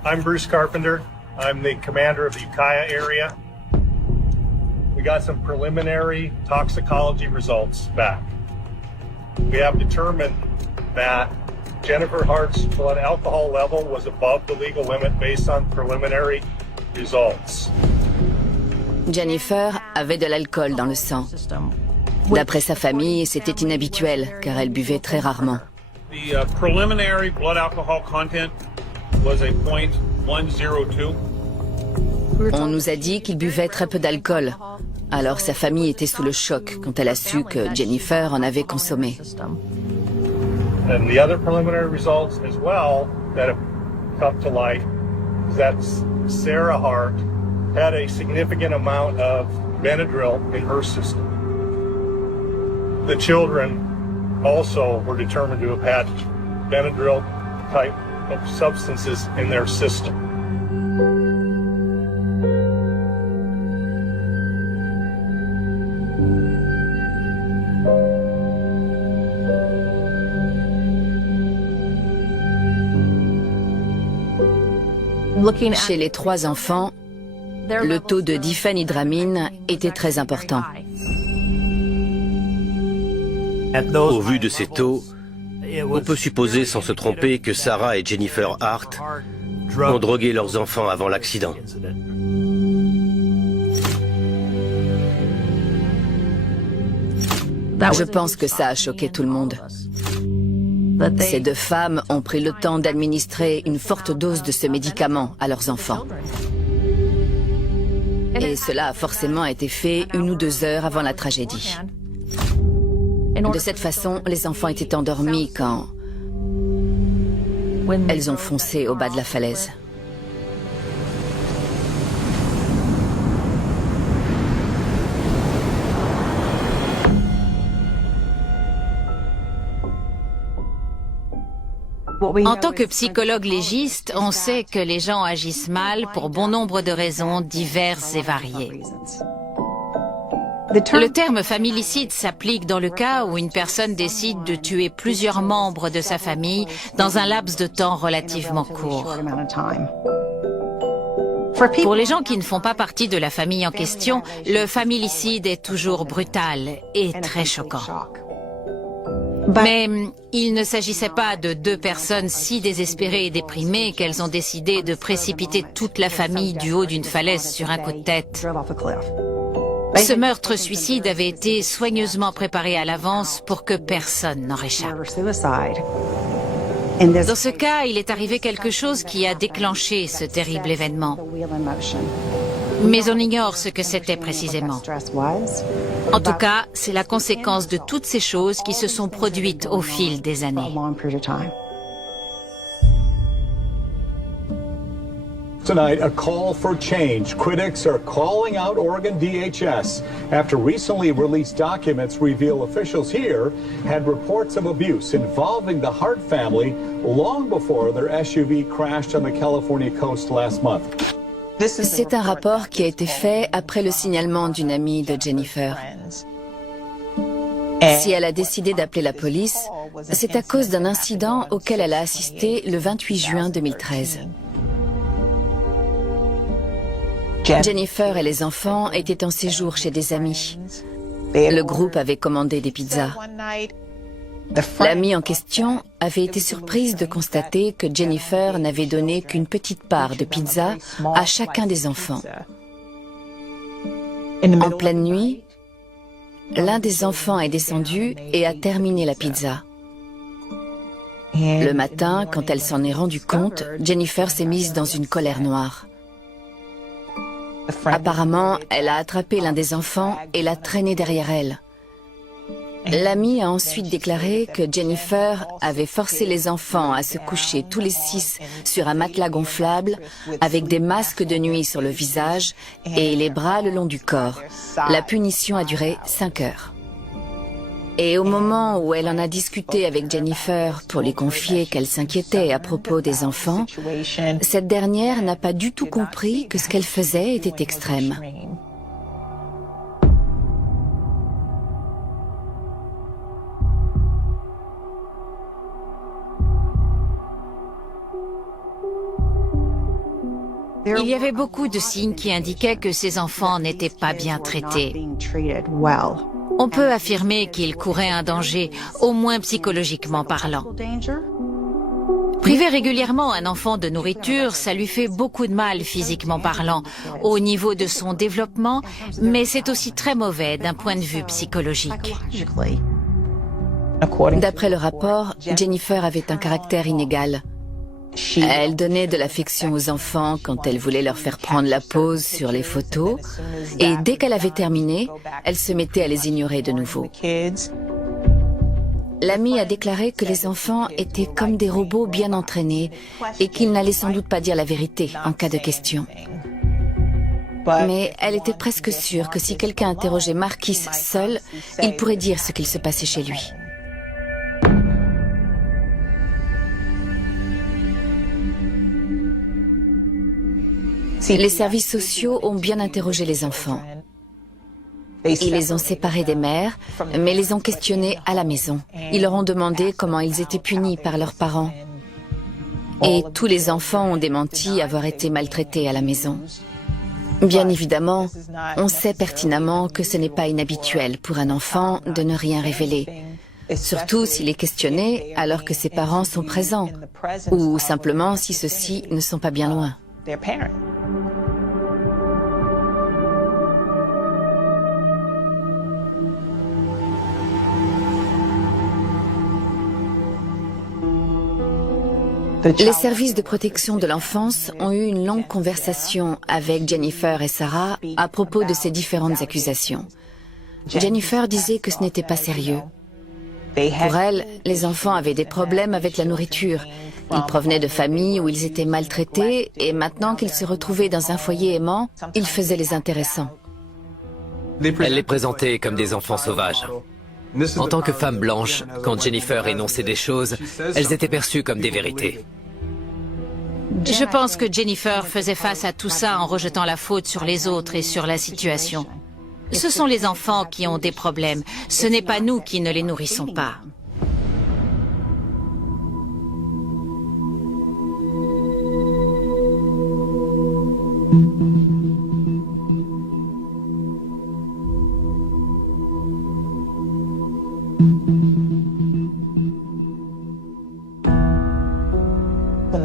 I'm Bruce Carpenter. I'm the commander of the Ukiah area. We got some preliminary toxicology results back. We have determined that Jennifer Hart's blood alcohol level was above the legal limit based on preliminary results. Jennifer avait de l'alcool dans le sang. D'après sa famille, c'était inhabituel car elle buvait très rarement. The preliminary blood alcohol content was a 0.102. On nous a dit qu'il buvait très peu d'alcool. Alors sa famille était sous le choc quand elle a su que Jennifer en avait consommé. And the other preliminary results as well that have come to light is that Sarah Hart had a significant amount of Benadryl in her system. The children also were determined to have had Benadryl type of substances in their system. Chez les 3 enfants, le taux de diphénhydramine était très important. Au vu de ces taux, on peut supposer sans se tromper que Sarah et Jennifer Hart ont drogué leurs enfants avant l'accident. Je pense que ça a choqué tout le monde. Ces 2 femmes ont pris le temps d'administrer une forte dose de ce médicament à leurs enfants. Et cela a forcément été fait 1 ou 2 heures avant la tragédie. De cette façon, les enfants étaient endormis quand Elles ont foncé au bas de la falaise. En tant que psychologue légiste, on sait que les gens agissent mal pour bon nombre de raisons diverses et variées. Le terme familicide s'applique dans le cas où une personne décide de tuer plusieurs membres de sa famille dans un laps de temps relativement court. Pour les gens qui ne font pas partie de la famille en question, le familicide est toujours brutal et très choquant. Mais il ne s'agissait pas de deux personnes si désespérées et déprimées qu'elles ont décidé de précipiter toute la famille du haut d'une falaise sur un coup de tête. Ce meurtre-suicide avait été soigneusement préparé à l'avance pour que personne n'en réchappe. Dans ce cas, il est arrivé quelque chose qui a déclenché ce terrible événement. Mais on ignore ce que c'était précisément. En tout cas, c'est la conséquence de toutes ces choses qui se sont produites au fil des années. Tonight, a call for change. Critics are calling out Oregon DHS after recently released documents reveal officials here had reports of abuse involving the Hart family long before their SUV crashed on the California coast last month. C'est un rapport qui a été fait après le signalement d'une amie de Jennifer. Si elle a décidé d'appeler la police, c'est à cause d'un incident auquel elle a assisté le 28 juin 2013. Jennifer et les enfants étaient en séjour chez des amis. Le groupe avait commandé des pizzas. L'amie en question avait été surprise de constater que Jennifer n'avait donné qu'une petite part de pizza à chacun des enfants. En pleine nuit, l'un des enfants est descendu et a terminé la pizza. Le matin, quand elle s'en est rendue compte, Jennifer s'est mise dans une colère noire. Apparemment, elle a attrapé l'un des enfants et l'a traîné derrière elle. L'amie a ensuite déclaré que Jennifer avait forcé les enfants à se coucher tous les 6 sur un matelas gonflable avec des masques de nuit sur le visage et les bras le long du corps. La punition a duré 5 heures. Et au moment où elle en a discuté avec Jennifer pour lui confier qu'elle s'inquiétait à propos des enfants, cette dernière n'a pas du tout compris que ce qu'elle faisait était extrême. Il y avait beaucoup de signes qui indiquaient que ces enfants n'étaient pas bien traités. On peut affirmer qu'ils couraient un danger, au moins psychologiquement parlant. Priver régulièrement un enfant de nourriture, ça lui fait beaucoup de mal physiquement parlant, au niveau de son développement, mais c'est aussi très mauvais d'un point de vue psychologique. D'après le rapport, Jennifer avait un caractère inégal. Elle donnait de l'affection aux enfants quand elle voulait leur faire prendre la pause sur les photos, et dès qu'elle avait terminé, elle se mettait à les ignorer de nouveau. L'amie a déclaré que les enfants étaient comme des robots bien entraînés et qu'ils n'allaient sans doute pas dire la vérité en cas de question. Mais elle était presque sûre que si quelqu'un interrogeait Marquis seul, il pourrait dire ce qu'il se passait chez lui. Les services sociaux ont bien interrogé les enfants. Ils les ont séparés des mères, mais les ont questionnés à la maison. Ils leur ont demandé comment ils étaient punis par leurs parents. Et tous les enfants ont démenti avoir été maltraités à la maison. Bien évidemment, on sait pertinemment que ce n'est pas inhabituel pour un enfant de ne rien révéler. Surtout s'il est questionné alors que ses parents sont présents, ou simplement si ceux-ci ne sont pas bien loin. Les services de protection de l'enfance ont eu une longue conversation avec Jennifer et Sarah à propos de ces différentes accusations. Jennifer disait que ce n'était pas sérieux. Pour elle, les enfants avaient des problèmes avec la nourriture. Ils provenaient de familles où ils étaient maltraités et maintenant qu'ils se retrouvaient dans un foyer aimant, ils faisaient les intéressants. Elle les présentait comme des enfants sauvages. En tant que femme blanche, quand Jennifer énonçait des choses, elles étaient perçues comme des vérités. Je pense que Jennifer faisait face à tout ça en rejetant la faute sur les autres et sur la situation. Ce sont les enfants qui ont des problèmes. Ce n'est pas nous qui ne les nourrissons pas.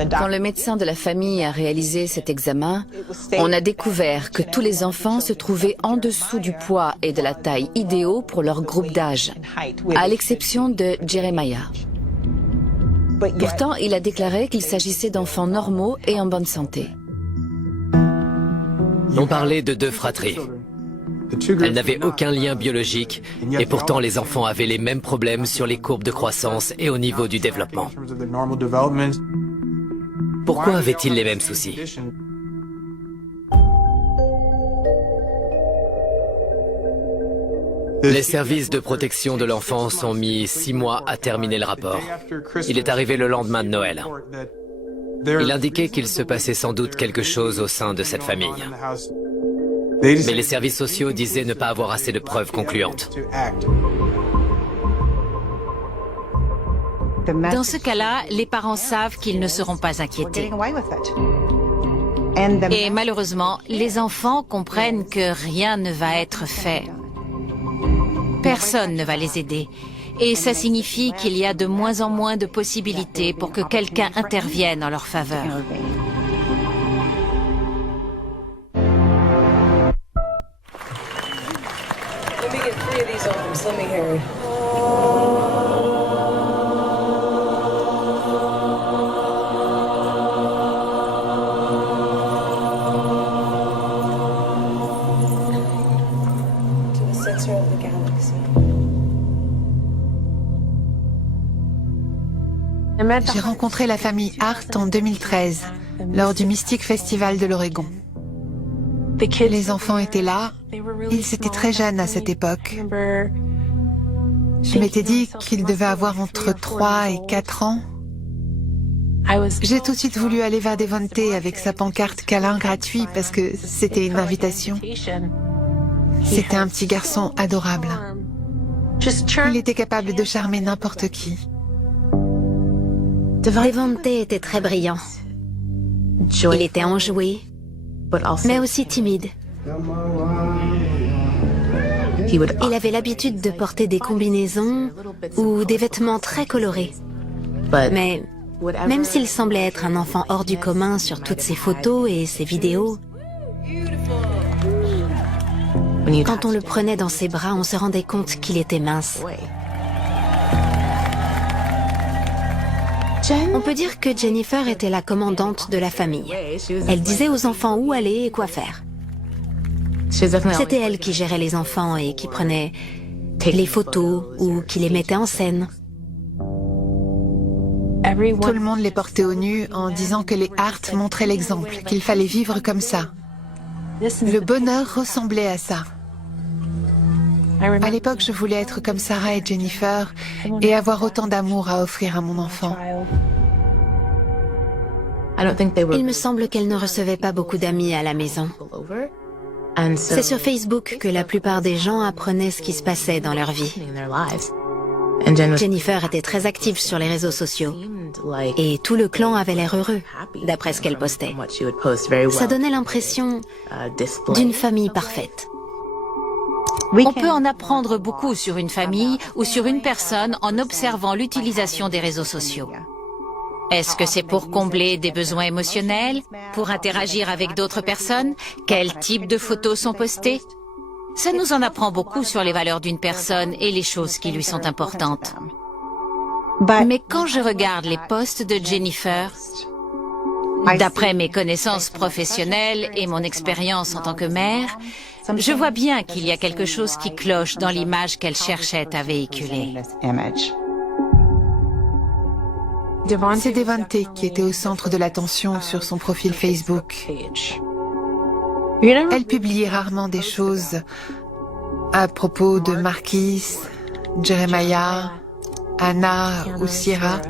Quand le médecin de la famille a réalisé cet examen, on a découvert que tous les enfants se trouvaient en dessous du poids et de la taille idéaux pour leur groupe d'âge, à l'exception de Jeremiah. Pourtant, il a déclaré qu'il s'agissait d'enfants normaux et en bonne santé. On parlait de deux fratries. Elles n'avaient aucun lien biologique, et pourtant les enfants avaient les mêmes problèmes sur les courbes de croissance et au niveau du développement. Pourquoi avaient-ils les mêmes soucis? Les services de protection de l'enfance ont mis 6 mois à terminer le rapport. Il est arrivé le lendemain de Noël. Il indiquait qu'il se passait sans doute quelque chose au sein de cette famille. Mais les services sociaux disaient ne pas avoir assez de preuves concluantes. Dans ce cas-là, les parents savent qu'ils ne seront pas inquiétés. Et malheureusement, les enfants comprennent que rien ne va être fait. Personne ne va les aider. Et ça signifie qu'il y a de moins en moins de possibilités pour que quelqu'un intervienne en leur faveur. J'ai rencontré la famille Hart en 2013, lors du Mystic Festival de l'Oregon. Les enfants étaient là, ils étaient très jeunes à cette époque. Je m'étais dit qu'ils devaient avoir entre 3 et 4 ans. J'ai tout de suite voulu aller vers Devonte avec sa pancarte câlin gratuit parce que c'était une invitation. C'était un petit garçon adorable. Il était capable de charmer n'importe qui. Devonte était très brillant. Il était enjoué, mais aussi timide. Il avait l'habitude de porter des combinaisons ou des vêtements très colorés. Mais même s'il semblait être un enfant hors du commun sur toutes ses photos et ses vidéos, quand on le prenait dans ses bras, on se rendait compte qu'il était mince. On peut dire que Jennifer était la commandante de la famille. Elle disait aux enfants où aller et quoi faire. C'était elle qui gérait les enfants et qui prenait les photos ou qui les mettait en scène. Tout le monde les portait au nu en disant que les Hart montraient l'exemple, qu'il fallait vivre comme ça. Le bonheur ressemblait à ça. À l'époque, je voulais être comme Sarah et Jennifer et avoir autant d'amour à offrir à mon enfant. Il me semble qu'elle ne recevait pas beaucoup d'amis à la maison. C'est sur Facebook que la plupart des gens apprenaient ce qui se passait dans leur vie. Jennifer était très active sur les réseaux sociaux et tout le clan avait l'air heureux, d'après ce qu'elle postait. Ça donnait l'impression d'une famille parfaite. On peut en apprendre beaucoup sur une famille ou sur une personne en observant l'utilisation des réseaux sociaux. Est-ce que c'est pour combler des besoins émotionnels, pour interagir avec d'autres personnes? Quel type de photos sont postées? Ça nous en apprend beaucoup sur les valeurs d'une personne et les choses qui lui sont importantes. Mais quand je regarde les posts de Jennifer, d'après mes connaissances professionnelles et mon expérience en tant que mère, je vois bien qu'il y a quelque chose qui cloche dans l'image qu'elle cherchait à véhiculer. C'est Devante qui était au centre de l'attention sur son profil Facebook. Elle publie rarement des choses à propos de Marquis, Jeremiah, Anna ou Sierra.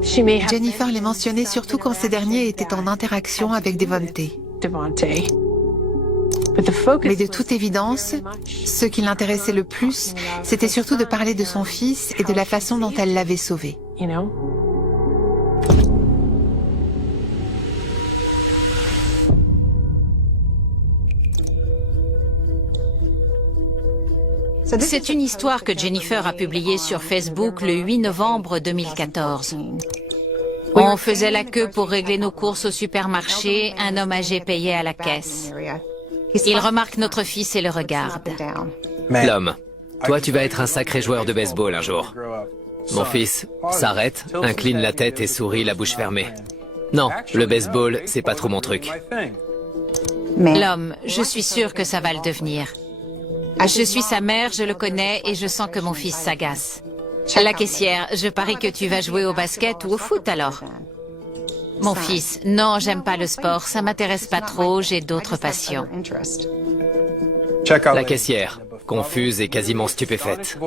Jennifer les mentionnait surtout quand ces derniers étaient en interaction avec Devante. Mais de toute évidence, ce qui l'intéressait le plus, c'était surtout de parler de son fils et de la façon dont elle l'avait sauvé. C'est une histoire que Jennifer a publiée sur Facebook le 8 novembre 2014. On faisait la queue pour régler nos courses au supermarché, un homme âgé payait à la caisse. Il remarque notre fils et le regarde. L'homme, toi tu vas être un sacré joueur de baseball un jour. Mon fils s'arrête, incline la tête et sourit la bouche fermée. Non, le baseball, c'est pas trop mon truc. L'homme, je suis sûre que ça va le devenir. Je suis sa mère, je le connais et je sens que mon fils s'agace. La caissière, je parie que tu vas jouer au basket ou au foot alors. Mon fils, non, j'aime pas le sport, ça m'intéresse pas trop, j'ai d'autres passions. La caissière, confuse et quasiment stupéfaite.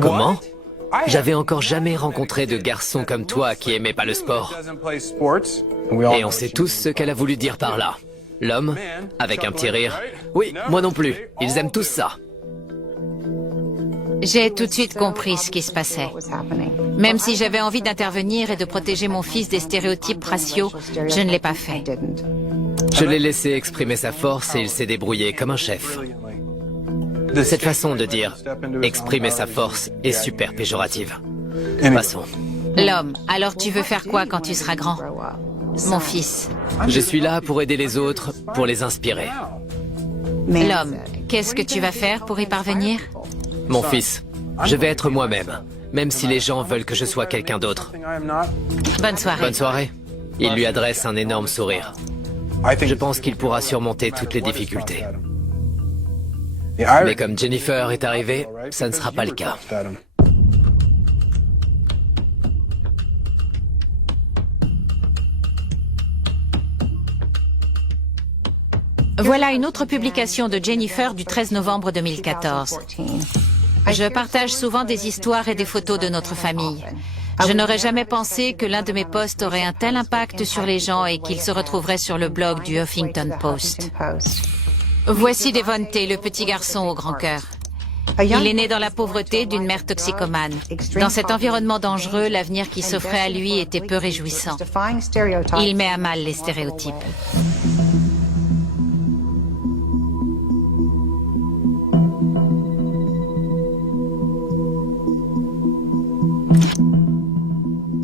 Comment? J'avais encore jamais rencontré de garçon comme toi qui aimait pas le sport. Et on sait tous ce qu'elle a voulu dire par là. L'homme, avec un petit rire. Oui, moi non plus, ils aiment tous ça. J'ai tout de suite compris ce qui se passait. Même si j'avais envie d'intervenir et de protéger mon fils des stéréotypes raciaux, je ne l'ai pas fait. Je l'ai laissé exprimer sa force et il s'est débrouillé comme un chef. Cette façon de dire « exprimer sa force » est super péjorative. Passons. L'homme, alors tu veux faire quoi quand tu seras grand? Mon fils. Je suis là pour aider les autres, pour les inspirer. L'homme, qu'est-ce que tu vas faire pour y parvenir? Mon fils, je vais être moi-même, même si les gens veulent que je sois quelqu'un d'autre. Bonne soirée. Bonne soirée. Il lui adresse un énorme sourire. Je pense qu'il pourra surmonter toutes les difficultés. Mais comme Jennifer est arrivée, ça ne sera pas le cas. Voilà une autre publication de Jennifer du 13 novembre 2014. Je partage souvent des histoires et des photos de notre famille. Je n'aurais jamais pensé que l'un de mes posts aurait un tel impact sur les gens et qu'il se retrouverait sur le blog du Huffington Post. Voici Devante, le petit garçon au grand cœur. Il est né dans la pauvreté d'une mère toxicomane. Dans cet environnement dangereux, l'avenir qui s'offrait à lui était peu réjouissant. Il met à mal les stéréotypes.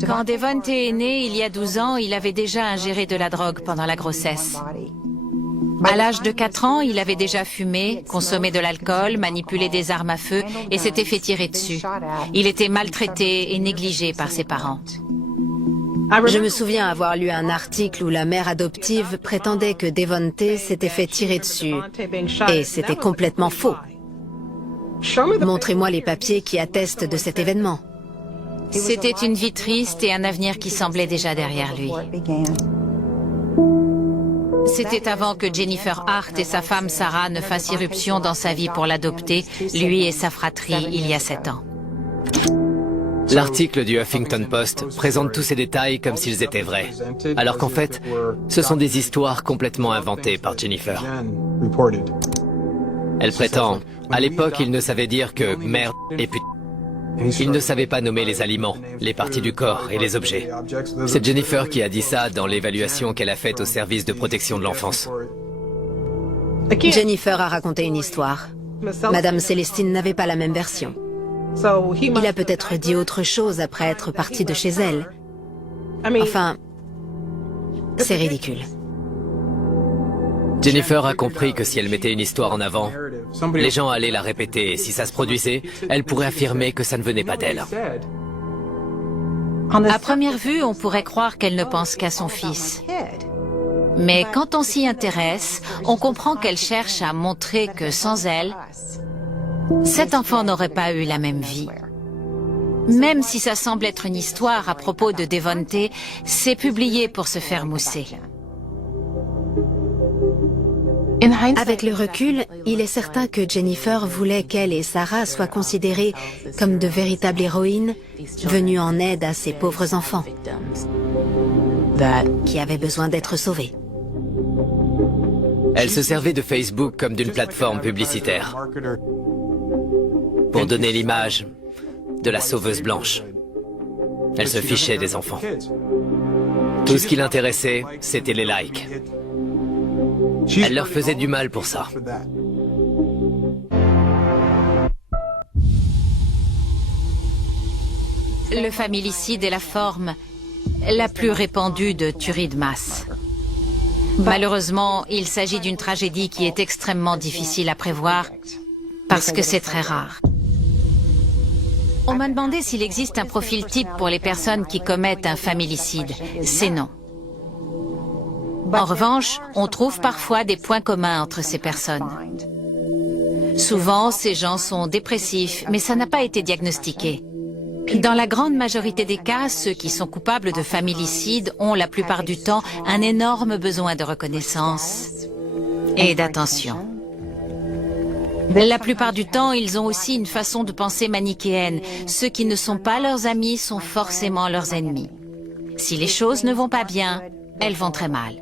Quand Devante est né, il y a 12 ans, il avait déjà ingéré de la drogue pendant la grossesse. À l'âge de 4 ans, il avait déjà fumé, consommé de l'alcool, manipulé des armes à feu et s'était fait tirer dessus. Il était maltraité et négligé par ses parents. Je me souviens avoir lu un article où la mère adoptive prétendait que Devante s'était fait tirer dessus. Et c'était complètement faux. Montrez-moi les papiers qui attestent de cet événement. C'était une vie triste et un avenir qui semblait déjà derrière lui. C'était avant que Jennifer Hart et sa femme Sarah ne fassent irruption dans sa vie pour l'adopter, lui et sa fratrie, il y a 7 ans. L'article du Huffington Post présente tous ces détails comme s'ils étaient vrais, alors qu'en fait, ce sont des histoires complètement inventées par Jennifer. Elle prétend, à l'époque, il ne savait dire que merde et putain. Il ne savait pas nommer les aliments, les parties du corps et les objets. C'est Jennifer qui a dit ça dans l'évaluation qu'elle a faite au service de protection de l'enfance. Jennifer a raconté une histoire. Madame Célestine n'avait pas la même version. Il a peut-être dit autre chose après être parti de chez elle. Enfin, c'est ridicule. Jennifer a compris que si elle mettait une histoire en avant, les gens allaient la répéter et si ça se produisait, elle pourrait affirmer que ça ne venait pas d'elle. À première vue, on pourrait croire qu'elle ne pense qu'à son fils. Mais quand on s'y intéresse, on comprend qu'elle cherche à montrer que sans elle, cet enfant n'aurait pas eu la même vie. Même si ça semble être une histoire à propos de Devontae, c'est publié pour se faire mousser. Avec le recul, il est certain que Jennifer voulait qu'elle et Sarah soient considérées comme de véritables héroïnes venues en aide à ces pauvres enfants qui avaient besoin d'être sauvés. Elle se servait de Facebook comme d'une plateforme publicitaire pour donner l'image de la sauveuse blanche. Elle se fichait des enfants. Tout ce qui l'intéressait, c'était les likes. Elle leur faisait du mal pour ça. Le familicide est la forme la plus répandue de tuerie de masse. Malheureusement, il s'agit d'une tragédie qui est extrêmement difficile à prévoir parce que c'est très rare. On m'a demandé s'il existe un profil type pour les personnes qui commettent un familicide. C'est non. En revanche, on trouve parfois des points communs entre ces personnes. Souvent, ces gens sont dépressifs, mais ça n'a pas été diagnostiqué. Dans la grande majorité des cas, ceux qui sont coupables de familicide ont la plupart du temps un énorme besoin de reconnaissance et d'attention. La plupart du temps, ils ont aussi une façon de penser manichéenne. Ceux qui ne sont pas leurs amis sont forcément leurs ennemis. Si les choses ne vont pas bien, elles vont très mal.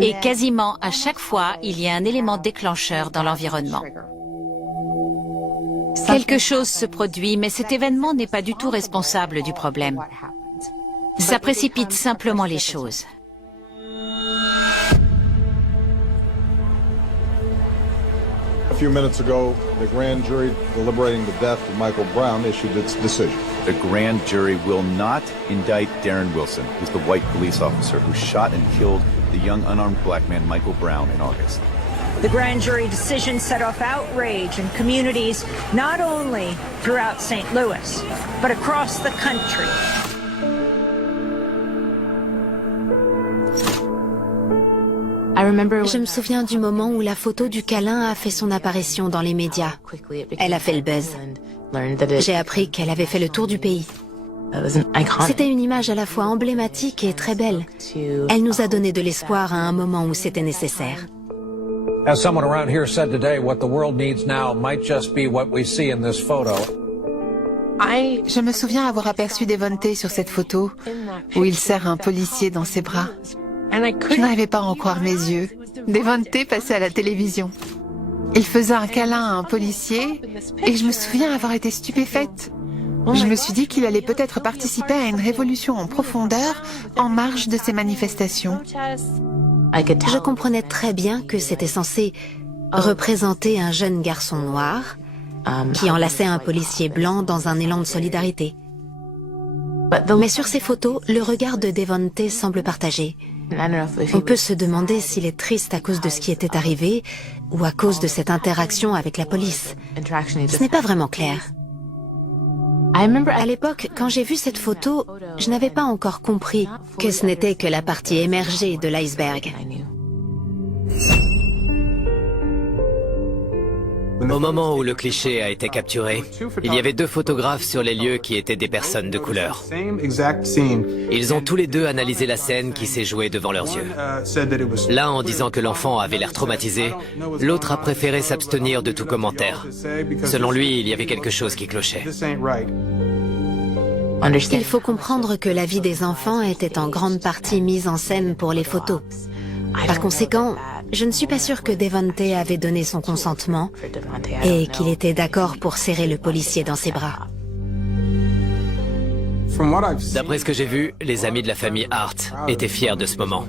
Et quasiment à chaque fois, il y a un élément déclencheur dans l'environnement. Quelque chose se produit, mais cet événement n'est pas du tout responsable du problème. Ça précipite simplement les choses. A few minutes ago, the grand jury deliberating the death of Michael Brown issued its decision. The grand jury will not indict Darren Wilson, who's the white police officer who shot and killed the young unarmed black man Michael Brown in August. The grand jury decision set off outrage in communities not only throughout St. Louis, but across the country. Je me souviens du moment où la photo du câlin a fait son apparition dans les médias. Elle a fait le buzz. J'ai appris qu'elle avait fait le tour du pays. C'était une image à la fois emblématique et très belle. Elle nous a donné de l'espoir à un moment où c'était nécessaire. As someone around here said today, what the world needs now might just be what we see in this photo. Je me souviens avoir aperçu Devontae sur cette photo où il serre un policier dans ses bras. Je n'arrivais pas à en croire mes yeux. Devontae passait à la télévision. Il faisait un câlin à un policier et je me souviens avoir été stupéfaite. Je me suis dit qu'il allait peut-être participer à une révolution en profondeur en marge de ces manifestations. Je comprenais très bien que c'était censé représenter un jeune garçon noir qui enlaçait un policier blanc dans un élan de solidarité. Mais sur ces photos, le regard de Devontae semble partagé. On peut se demander s'il est triste à cause de ce qui était arrivé ou à cause de cette interaction avec la police. Ce n'est pas vraiment clair. À l'époque, quand j'ai vu cette photo, je n'avais pas encore compris que ce n'était que la partie émergée de l'iceberg. Au moment où le cliché a été capturé, il y avait 2 photographes sur les lieux qui étaient des personnes de couleur. Ils ont tous les 2 analysé la scène qui s'est jouée devant leurs yeux. L'un en disant que l'enfant avait l'air traumatisé, l'autre a préféré s'abstenir de tout commentaire. Selon lui, il y avait quelque chose qui clochait. Il faut comprendre que la vie des enfants était en grande partie mise en scène pour les photos. Par conséquent, je ne suis pas sûre que Devontae avait donné son consentement et qu'il était d'accord pour serrer le policier dans ses bras. D'après ce que j'ai vu, les amis de la famille Hart étaient fiers de ce moment,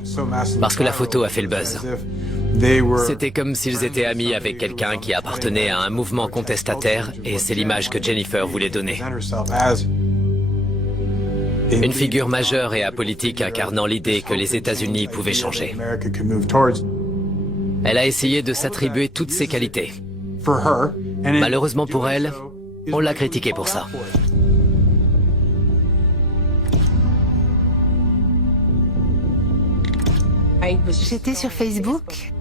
parce que la photo a fait le buzz. C'était comme s'ils étaient amis avec quelqu'un qui appartenait à un mouvement contestataire, et c'est l'image que Jennifer voulait donner. Une figure majeure et apolitique incarnant l'idée que les États-Unis pouvaient changer. Elle a essayé de s'attribuer toutes ses qualités. Malheureusement pour elle, on l'a critiquée pour ça. J'étais sur Facebook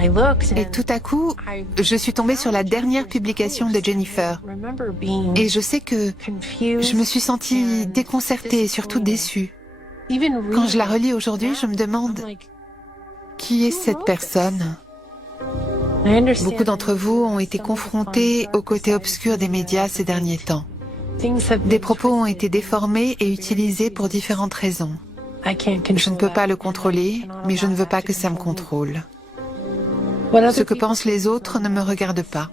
Et tout à coup, je suis tombée sur la dernière publication de Jennifer. Et je sais que je me suis sentie déconcertée et surtout déçue. Quand je la relis aujourd'hui, je me demande qui est cette personne. Beaucoup d'entre vous ont été confrontés au côté obscur des médias ces derniers temps. Des propos ont été déformés et utilisés pour différentes raisons. Je ne peux pas le contrôler, mais je ne veux pas que ça me contrôle. Ce que pensent les autres ne me regarde pas.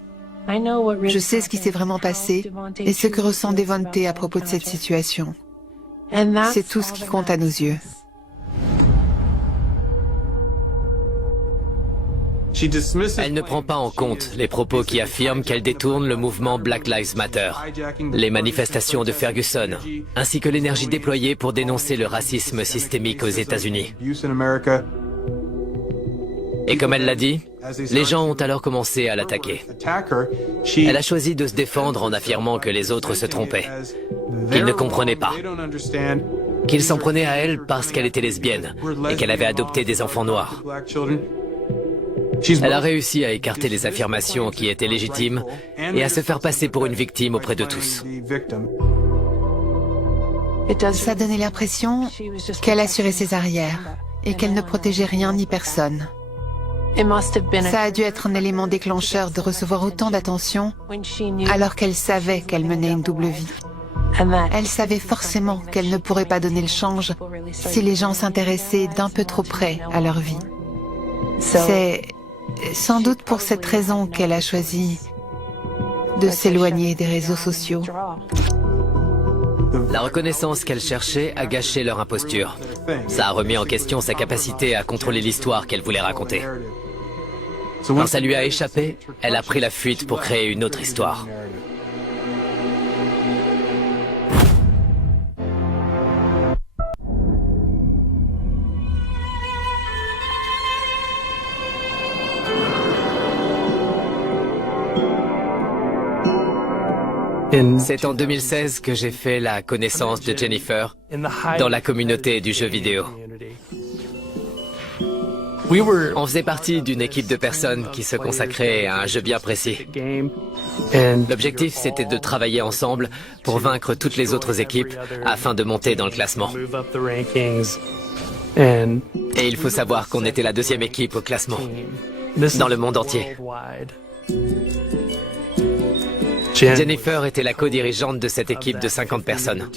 Je sais ce qui s'est vraiment passé et ce que ressent Devonte à propos de cette situation. C'est tout ce qui compte à nos yeux. Elle ne prend pas en compte les propos qui affirment qu'elle détourne le mouvement Black Lives Matter, les manifestations de Ferguson, ainsi que l'énergie déployée pour dénoncer le racisme systémique aux États-Unis. Et comme elle l'a dit, les gens ont alors commencé à l'attaquer. Elle a choisi de se défendre en affirmant que les autres se trompaient, qu'ils ne comprenaient pas, qu'ils s'en prenaient à elle parce qu'elle était lesbienne et qu'elle avait adopté des enfants noirs. Elle a réussi à écarter les affirmations qui étaient légitimes et à se faire passer pour une victime auprès de tous. Ça donnait l'impression qu'elle assurait ses arrières et qu'elle ne protégeait rien ni personne. Ça a dû être un élément déclencheur de recevoir autant d'attention alors qu'elle savait qu'elle menait une double vie. Elle savait forcément qu'elle ne pourrait pas donner le change si les gens s'intéressaient d'un peu trop près à leur vie. C'est sans doute pour cette raison qu'elle a choisi de s'éloigner des réseaux sociaux. La reconnaissance qu'elle cherchait a gâché leur imposture. Ça a remis en question sa capacité à contrôler l'histoire qu'elle voulait raconter. Quand ça lui a échappé, elle a pris la fuite pour créer une autre histoire. C'est en 2016 que j'ai fait la connaissance de Jennifer dans la communauté du jeu vidéo. On faisait partie d'une équipe de personnes qui se consacraient à un jeu bien précis. L'objectif, c'était de travailler ensemble pour vaincre toutes les autres équipes afin de monter dans le classement. Et il faut savoir qu'on était la deuxième équipe au classement, dans le monde entier. Jennifer était la co-dirigeante de cette équipe de 50 personnes.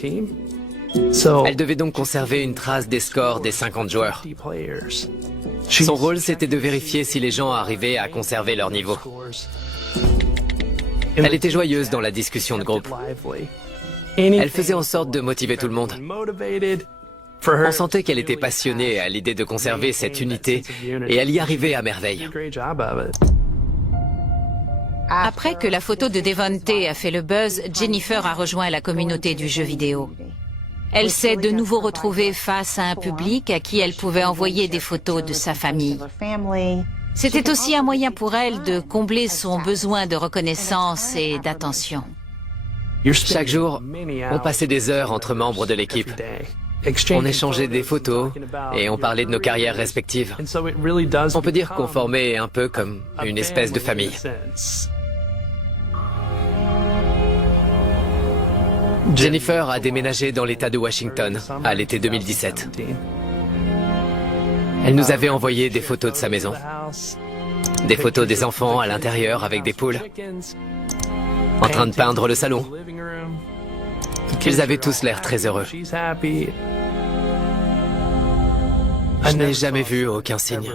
Elle devait donc conserver une trace des scores des 50 joueurs. Son rôle, c'était de vérifier si les gens arrivaient à conserver leur niveau. Elle était joyeuse dans la discussion de groupe. Elle faisait en sorte de motiver tout le monde. On sentait qu'elle était passionnée à l'idée de conserver cette unité et elle y arrivait à merveille. Après que la photo de Devonte a fait le buzz, Jennifer a rejoint la communauté du jeu vidéo. Elle s'est de nouveau retrouvée face à un public à qui elle pouvait envoyer des photos de sa famille. C'était aussi un moyen pour elle de combler son besoin de reconnaissance et d'attention. Chaque jour, on passait des heures entre membres de l'équipe. On échangeait des photos et on parlait de nos carrières respectives. On peut dire qu'on formait un peu comme une espèce de famille. Jennifer a déménagé dans l'État de Washington à l'été 2017. Elle nous avait envoyé des photos de sa maison. Des photos des enfants à l'intérieur avec des poules, en train de peindre le salon. Ils avaient tous l'air très heureux. Je n'ai jamais vu aucun signe,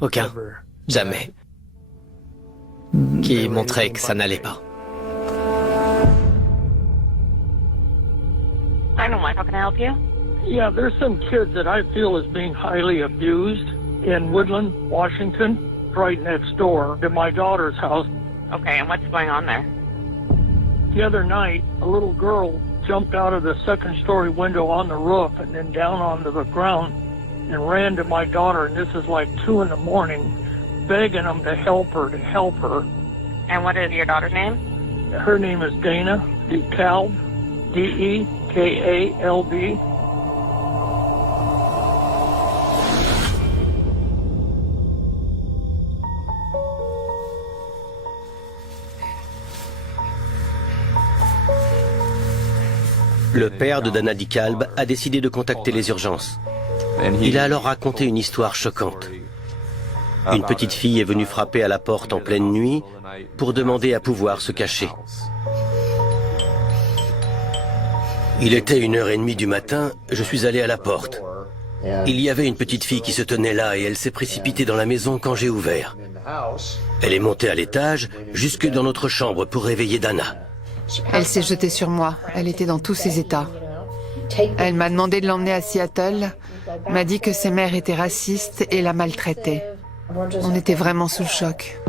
aucun, jamais, qui montrait que ça n'allait pas. I know, Mike. How can I help you? Yeah, there's some kid that I feel is being highly abused in Woodland, Washington, right next door to my daughter's house. Okay, and what's going on there? The other night, a little girl jumped out of the second-story window on the roof and then down onto the ground and ran to my daughter, and this is like 2 a.m, begging them to help her. And what is your daughter's name? Her name is Dana DeKalb, D-E-K-A-L-B. Le père de Dana DeKalb a décidé de contacter les urgences. Il a alors raconté une histoire choquante. Une petite fille est venue frapper à la porte en pleine nuit pour demander à pouvoir se cacher. Il était 1h30 du matin, je suis allé à la porte. Il y avait une petite fille qui se tenait là et elle s'est précipitée dans la maison quand j'ai ouvert. Elle est montée à l'étage, jusque dans notre chambre pour réveiller Dana. Elle s'est jetée sur moi. Elle était dans tous ses états. Elle m'a demandé de l'emmener à Seattle, m'a dit que ses mères étaient racistes et la maltraitaient. On était vraiment sous le choc.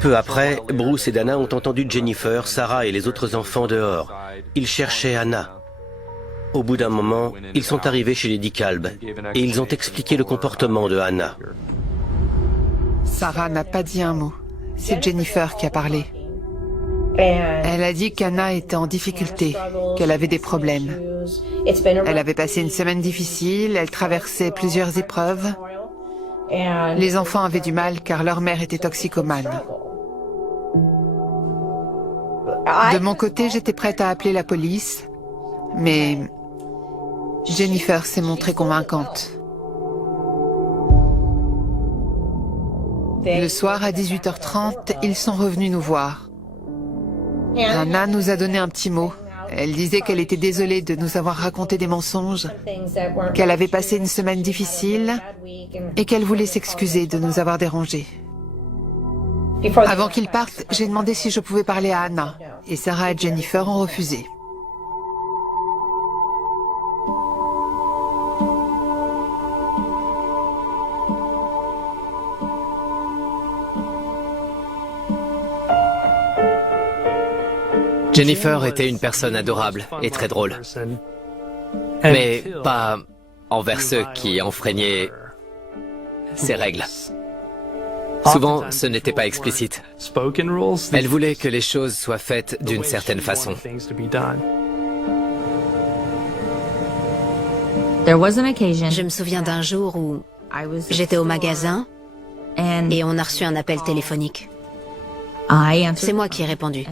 Peu après, Bruce et Dana ont entendu Jennifer, Sarah et les autres enfants dehors. Ils cherchaient Anna. Au bout d'un moment, ils sont arrivés chez les DeKalb et ils ont expliqué le comportement de Anna. Sarah n'a pas dit un mot. C'est Jennifer qui a parlé. Elle a dit qu'Anna était en difficulté, qu'elle avait des problèmes. Elle avait passé une semaine difficile, elle traversait plusieurs épreuves. Les enfants avaient du mal car leur mère était toxicomane. De mon côté, j'étais prête à appeler la police, mais Jennifer s'est montrée convaincante. Le soir à 18h30, ils sont revenus nous voir. Anna nous a donné un petit mot. Elle disait qu'elle était désolée de nous avoir raconté des mensonges, qu'elle avait passé une semaine difficile et qu'elle voulait s'excuser de nous avoir dérangés. Avant qu'ils partent, j'ai demandé si je pouvais parler à Anna, et Sarah et Jennifer ont refusé. Jennifer était une personne adorable et très drôle. Mais pas envers ceux qui enfreignaient ses règles. Souvent, ce n'était pas explicite. Elle voulait que les choses soient faites d'une certaine façon. Je me souviens d'un jour où j'étais au magasin et on a reçu un appel téléphonique. C'est moi qui ai répondu.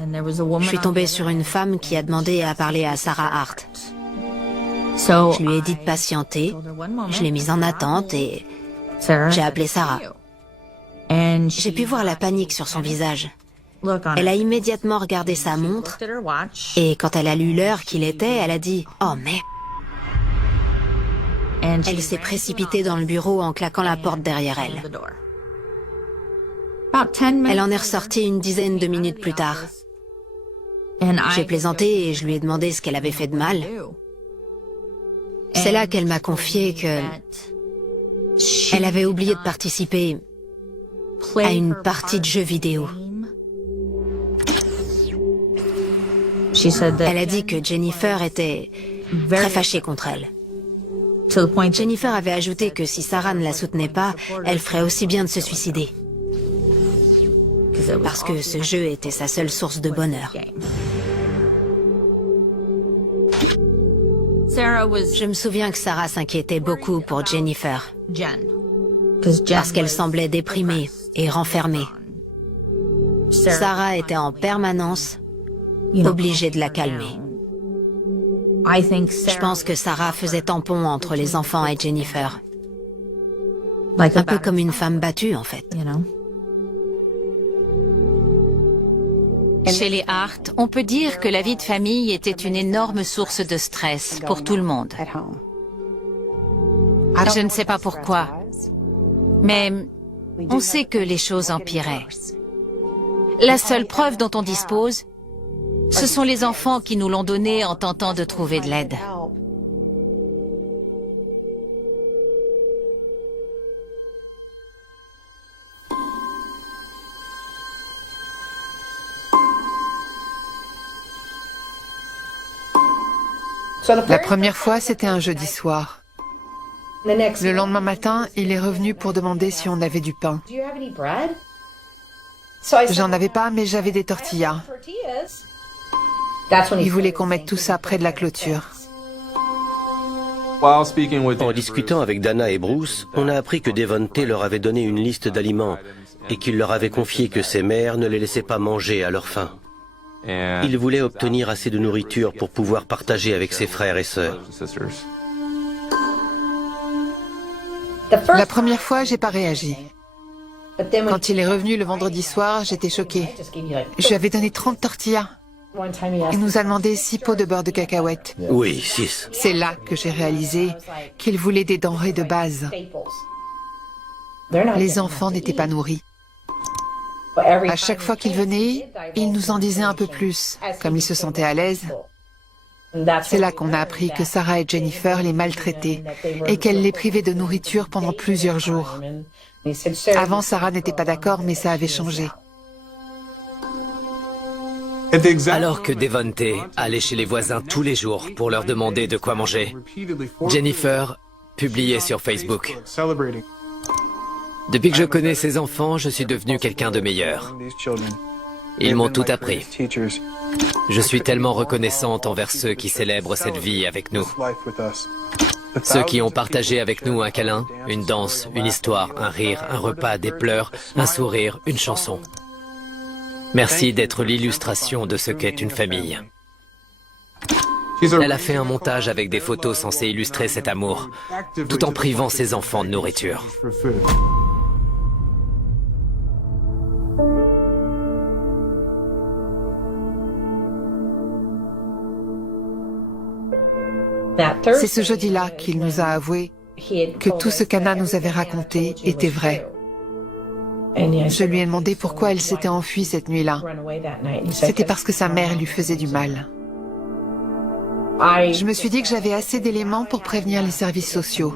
Je suis tombée sur une femme qui a demandé à parler à Sarah Hart. Je lui ai dit de patienter, je l'ai mise en attente et j'ai appelé Sarah. J'ai pu voir la panique sur son visage. Elle a immédiatement regardé sa montre et quand elle a lu l'heure qu'il était, elle a dit « Oh merde !» Elle s'est précipitée dans le bureau en claquant la porte derrière elle. Elle en est ressortie une dizaine de minutes plus tard. J'ai plaisanté et je lui ai demandé ce qu'elle avait fait de mal. C'est là qu'elle m'a confié que elle avait oublié de participer à une partie de jeux vidéo. Elle a dit que Jennifer était très fâchée contre elle. Jennifer avait ajouté que si Sarah ne la soutenait pas, elle ferait aussi bien de se suicider. Parce que ce jeu était sa seule source de bonheur. Je me souviens que Sarah s'inquiétait beaucoup pour Jennifer. Parce qu'elle semblait déprimée et renfermée. Sarah était en permanence obligée de la calmer. Je pense que Sarah faisait tampon entre les enfants et Jennifer. Un peu comme une femme battue, en fait. Chez les Hart, on peut dire que la vie de famille était une énorme source de stress pour tout le monde. Je ne sais pas pourquoi, mais on sait que les choses empiraient. La seule preuve dont on dispose, ce sont les enfants qui nous l'ont donné en tentant de trouver de l'aide. La première fois, c'était un jeudi soir. Le lendemain matin, il est revenu pour demander si on avait du pain. J'en avais pas, mais j'avais des tortillas. Il voulait qu'on mette tout ça près de la clôture. En discutant avec Dana et Bruce, on a appris que Devonte leur avait donné une liste d'aliments et qu'il leur avait confié que ses mères ne les laissaient pas manger à leur faim. Il voulait obtenir assez de nourriture pour pouvoir partager avec ses frères et sœurs. La première fois, j'ai pas réagi. Quand il est revenu le vendredi soir, j'étais choquée. Je lui avais donné 30 tortillas. Il nous a demandé 6 pots de beurre de cacahuète. Oui, 6. C'est là que j'ai réalisé qu'il voulait des denrées de base. Les enfants n'étaient pas nourris. À chaque fois qu'il venait, il nous en disait un peu plus, comme il se sentait à l'aise. C'est là qu'on a appris que Sarah et Jennifer les maltraitaient et qu'elle les privait de nourriture pendant plusieurs jours. Avant, Sarah n'était pas d'accord, mais ça avait changé. Alors que Devonte allait chez les voisins tous les jours pour leur demander de quoi manger, Jennifer publiait sur Facebook. Depuis que je connais ces enfants, je suis devenu quelqu'un de meilleur. Ils m'ont tout appris. Je suis tellement reconnaissante envers ceux qui célèbrent cette vie avec nous. Ceux qui ont partagé avec nous un câlin, une danse, une histoire, un rire, un repas, des pleurs, un sourire, une chanson. Merci d'être l'illustration de ce qu'est une famille. Elle a fait un montage avec des photos censées illustrer cet amour, tout en privant ses enfants de nourriture. C'est ce jeudi-là qu'il nous a avoué que tout ce qu'Anna nous avait raconté était vrai. Je lui ai demandé pourquoi elle s'était enfuie cette nuit-là. C'était parce que sa mère lui faisait du mal. Je me suis dit que j'avais assez d'éléments pour prévenir les services sociaux.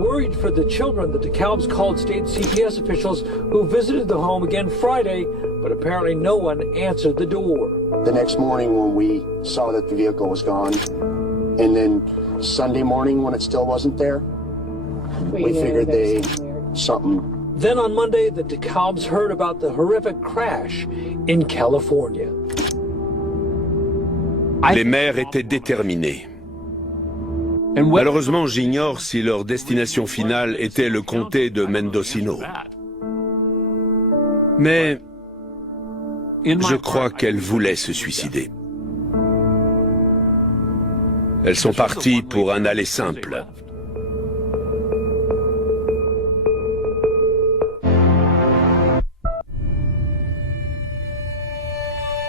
Worried for the children, the DeKalbs called state CPS officials who visited the home again Friday, but apparently no one answered the door. The next morning when we saw that the vehicle was gone, and then Sunday morning when it still wasn't there, we figured something. Then on Monday, the DeKalbs heard about the horrific crash in California. Les mères étaient déterminées. Malheureusement, j'ignore si leur destination finale était le comté de Mendocino. Mais je crois qu'elles voulaient se suicider. Elles sont parties pour un aller simple.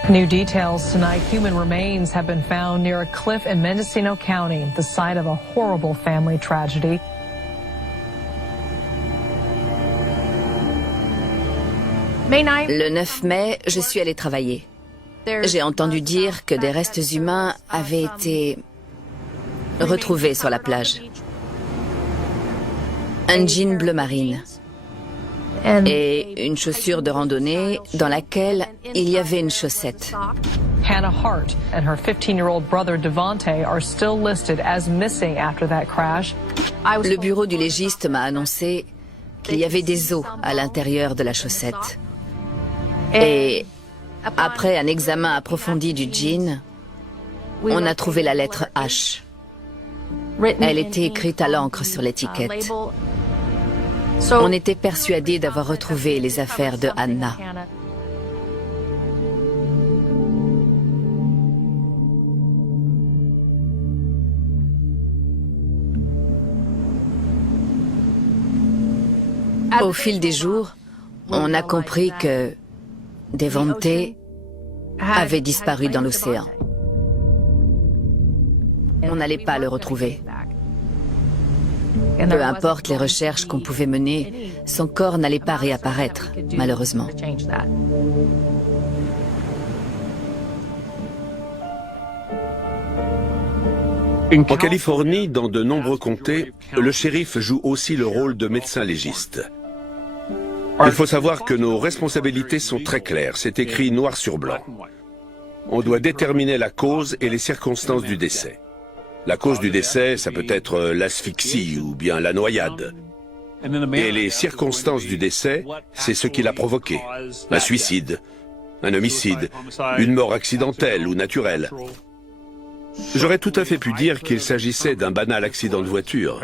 New details tonight. Human remains have been found near a cliff in Mendocino County, the site of a horrible family tragedy. Le 9 mai, je suis allée travailler. J'ai entendu dire que des restes humains avaient été retrouvés sur la plage. Un jean bleu marine et une chaussure de randonnée dans laquelle il y avait une chaussette. Hannah Hart and her 15-year-old brother Devonte are still listed as missing after that crash. Le bureau du légiste m'a annoncé qu'il y avait des os à l'intérieur de la chaussette. Et après un examen approfondi du jean, on a trouvé la lettre H. Elle était écrite à l'encre sur l'étiquette. On était persuadés d'avoir retrouvé les affaires de Hannah. Au fil des jours, on a compris que Devonte avait disparu dans l'océan. On n'allait pas le retrouver. Peu importe les recherches qu'on pouvait mener, son corps n'allait pas réapparaître, malheureusement. En Californie, dans de nombreux comtés, le shérif joue aussi le rôle de médecin légiste. Il faut savoir que nos responsabilités sont très claires, c'est écrit noir sur blanc. On doit déterminer la cause et les circonstances du décès. La cause du décès, ça peut être l'asphyxie ou bien la noyade. Et les circonstances du décès, c'est ce qui l'a provoqué. Un suicide, un homicide, une mort accidentelle ou naturelle. J'aurais tout à fait pu dire qu'il s'agissait d'un banal accident de voiture.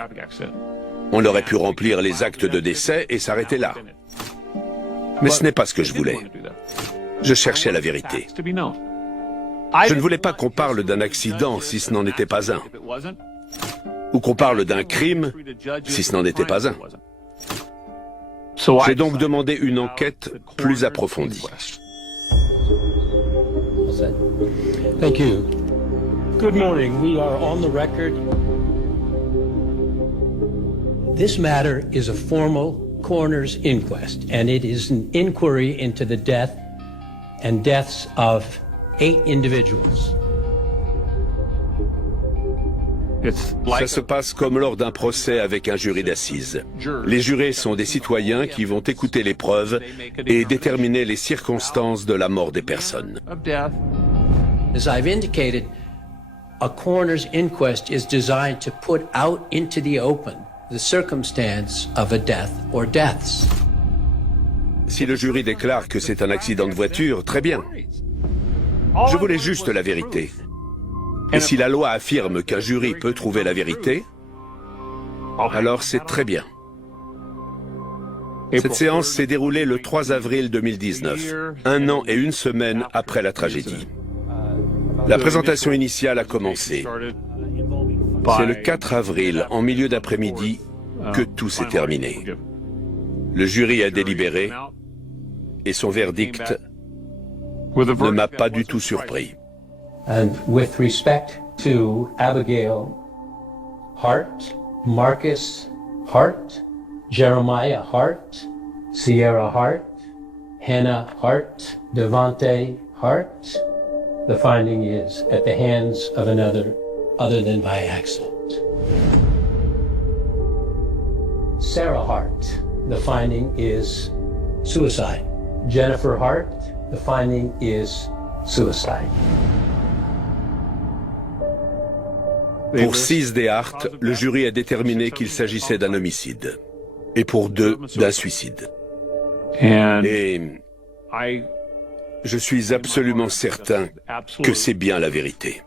On aurait pu remplir les actes de décès et s'arrêter là. Mais ce n'est pas ce que je voulais. Je cherchais la vérité. Je ne voulais pas qu'on parle d'un accident si ce n'en était pas un. Ou qu'on parle d'un crime si ce n'en était pas un. J'ai donc demandé une enquête plus approfondie. Thank you. Good morning. We are on the record. This matter is a formal coroner's inquest, and it is an inquiry into the death and deaths of 8 individuals. Ça se passe comme lors d'un procès avec un jury d'assises. Les jurés sont des citoyens qui vont écouter les preuves et déterminer les circonstances de la mort des personnes. As I've indicated, a coroner's inquest is designed to put out into the open the circumstance of a death or deaths. Si le jury déclare que c'est un accident de voiture, très bien. Je voulais juste la vérité. Et si la loi affirme qu'un jury peut trouver la vérité, alors c'est très bien. Cette séance s'est déroulée le 3 avril 2019, 1 an et 1 semaine après la tragédie. La présentation initiale a commencé. C'est le 4 avril, en milieu d'après-midi, que tout s'est terminé. Le jury a délibéré et son verdict ne m'a pas du tout surpris. And with respect to Abigail Hart, Marcus Hart, Jeremiah Hart, Sierra Hart, Hannah Hart, Devante Hart, the finding is at the hands of another other than by accident. Sarah Hart, the finding is suicide. Jennifer Hart, the finding is suicide. Pour 6 des Hart, le jury a déterminé qu'il s'agissait d'un homicide. Et pour 2, d'un suicide. Et je suis absolument certain que c'est bien la vérité.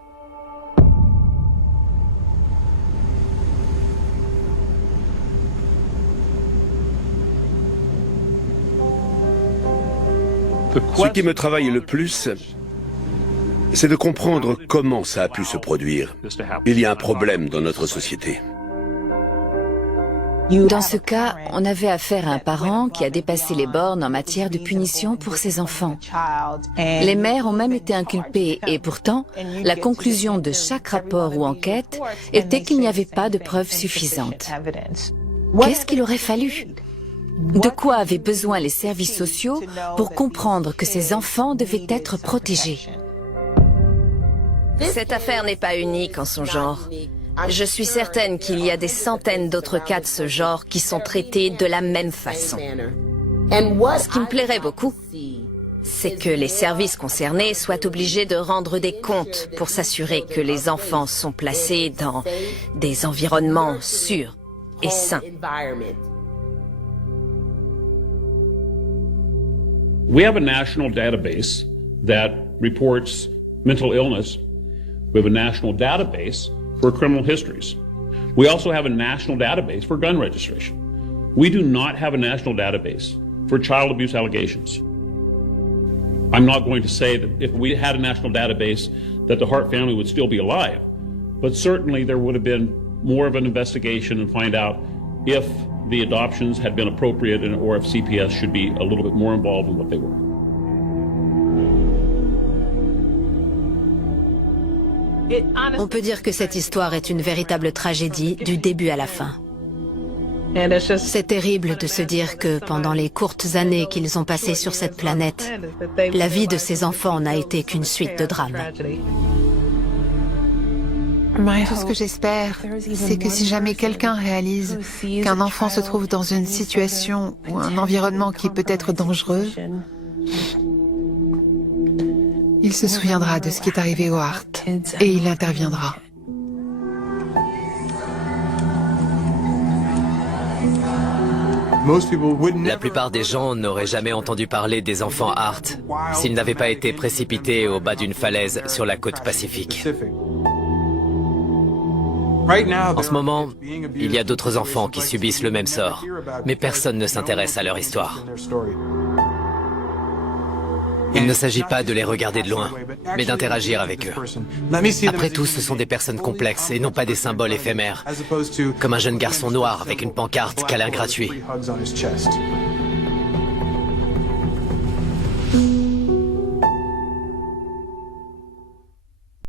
Ce qui me travaille le plus, c'est de comprendre comment ça a pu se produire. Il y a un problème dans notre société. Dans ce cas, on avait affaire à un parent qui a dépassé les bornes en matière de punition pour ses enfants. Les mères ont même été inculpées et pourtant, la conclusion de chaque rapport ou enquête était qu'il n'y avait pas de preuves suffisantes. Qu'est-ce qu'il aurait fallu ? De quoi avaient besoin les services sociaux pour comprendre que ces enfants devaient être protégés ? Cette affaire n'est pas unique en son genre. Je suis certaine qu'il y a des centaines d'autres cas de ce genre qui sont traités de la même façon. Ce qui me plairait beaucoup, c'est que les services concernés soient obligés de rendre des comptes pour s'assurer que les enfants sont placés dans des environnements sûrs et sains. We have a national database that reports mental illness. We have a national database for criminal histories. We also have a national database for gun registration. We do not have a national database for child abuse allegations. I'm not going to say that if we had a national database that the Hart family would still be alive, but certainly there would have been more of an investigation and find out if the adoptions had been appropriate or if CPS should be a little bit more involved in what they were. On peut dire que cette histoire est une véritable tragédie du début à la fin. C'est terrible de se dire que pendant les courtes années qu'ils ont passées sur cette planète, la vie de ces enfants n'a été qu'une suite de drames. Tout ce que j'espère, c'est que si jamais quelqu'un réalise qu'un enfant se trouve dans une situation ou un environnement qui peut être dangereux, il se souviendra de ce qui est arrivé aux Hart et il interviendra. La plupart des gens n'auraient jamais entendu parler des enfants Hart s'ils n'avaient pas été précipités au bas d'une falaise sur la côte pacifique. En ce moment, il y a d'autres enfants qui subissent le même sort, mais personne ne s'intéresse à leur histoire. Il ne s'agit pas de les regarder de loin, mais d'interagir avec eux. Après tout, ce sont des personnes complexes et non pas des symboles éphémères, comme un jeune garçon noir avec une pancarte câlin gratuit.